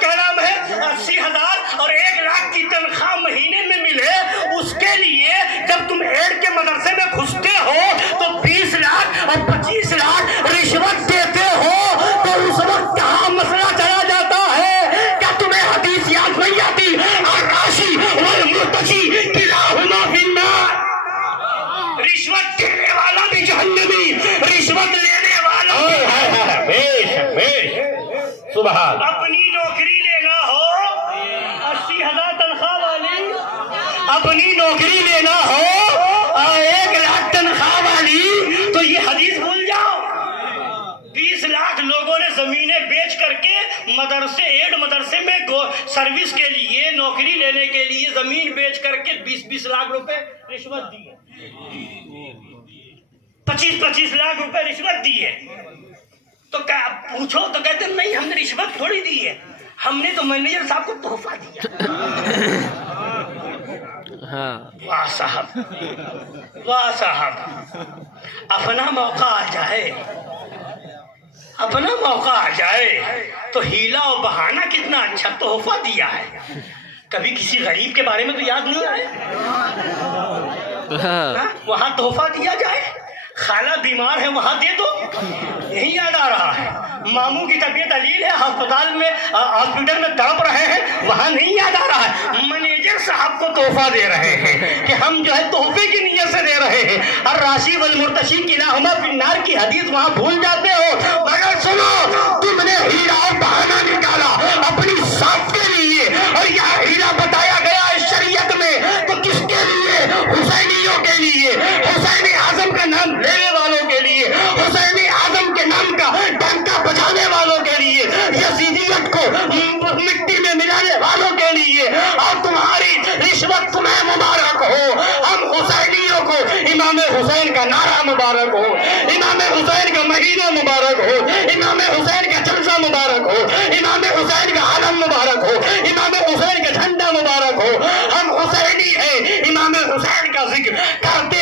کیا نام ہے 80,000 اور 1 لاکھ کی تنخواہ مہینے میں ملے، اس کے لیے جب تم ایڈ کے مدرسے میں گھستے ہو تو 20 لاکھ اور 25 لاکھ رشوت دیتے ہو تو اس وقت کہاں مسئلہ چلا جاتا ہے؟ کیا تمہیں حدیث یاد نہیں آتی؟ الراشی والمرتشی کلاہما فی النار. رشوت دینے والا بھی جہنمی، رشوت لینے والا سبحان. اپنی نوکری لینا ہو 80,000 تنخواہ والی، اپنی نوکری لینا ہو 1 لاکھ تنخواہ والی، تو یہ حدیث بھول جاؤ. 20 لاکھ لوگوں نے زمینیں بیچ کر کے مدرسے ایڈ مدرسے میں سروس کے لیے نوکری لینے کے لیے زمین بیچ کر کے 20 لاکھ روپے رشوت دی ہے، 25 لاکھ روپے رشوت دی ہے. تو پوچھو تو کہتے ہیں نہیں ہم نے رشوت تھوڑی دی ہے، ہم نے تو مینیجر صاحب کو تحفہ دیا. واہ صاحب، واہ صاحب، اپنا موقع آ جائے، اپنا موقع آ جائے تو ہیلا اور بہانہ کتنا اچھا تحفہ دیا ہے. کبھی کسی غریب کے بارے میں تو یاد نہیں آئے؟ وہاں تحفہ دیا جائے. خالہ بیمار ہے وہاں دے دو. یہی یاد آ رہا ہے. ماموں کی طبیعت علیل ہے, ہاسپٹل میں تڑپ رہے ہیں, وہاں نہیں یاد آ رہا ہے. مینیجر صاحب کو تحفہ دے رہے ہیں کہ ہم جو ہے تحفے کی نیت سے دے رہے ہیں. الراشی والمرتشی کلاہما فی النار کی حدیث وہاں بھول جاتے ہو. مگر سنو, تم نے ہیرا اور بہانہ نکالا اپنی ذات کے لیے, اور یہاں ہیرا بتایا گیا ہے شریعت میں تو کس کے لیے؟ حسینیوں کے لیے, حسین اعظم کا نام لینے والوں کے لیے, حسین اعظم کے نام کا ڈنکا بجانے والوں کے لیے, یزیدیت کو مٹی میں ملانے والوں کے لیے. اور تمہاری رشوت تمہیں مبارک ہو. ہم حسینیوں کو امام حسین کا نعرہ مبارک ہو, امام حسین کا مہینہ مبارک ہو, امام حسین کا جلسہ مبارک ہو, امام حسین کا عالم مبارک ہو, امام حسین کا جھنڈا مبارک ہو. ہم حسینی ہیں, امام حسین کا ذکر کرتے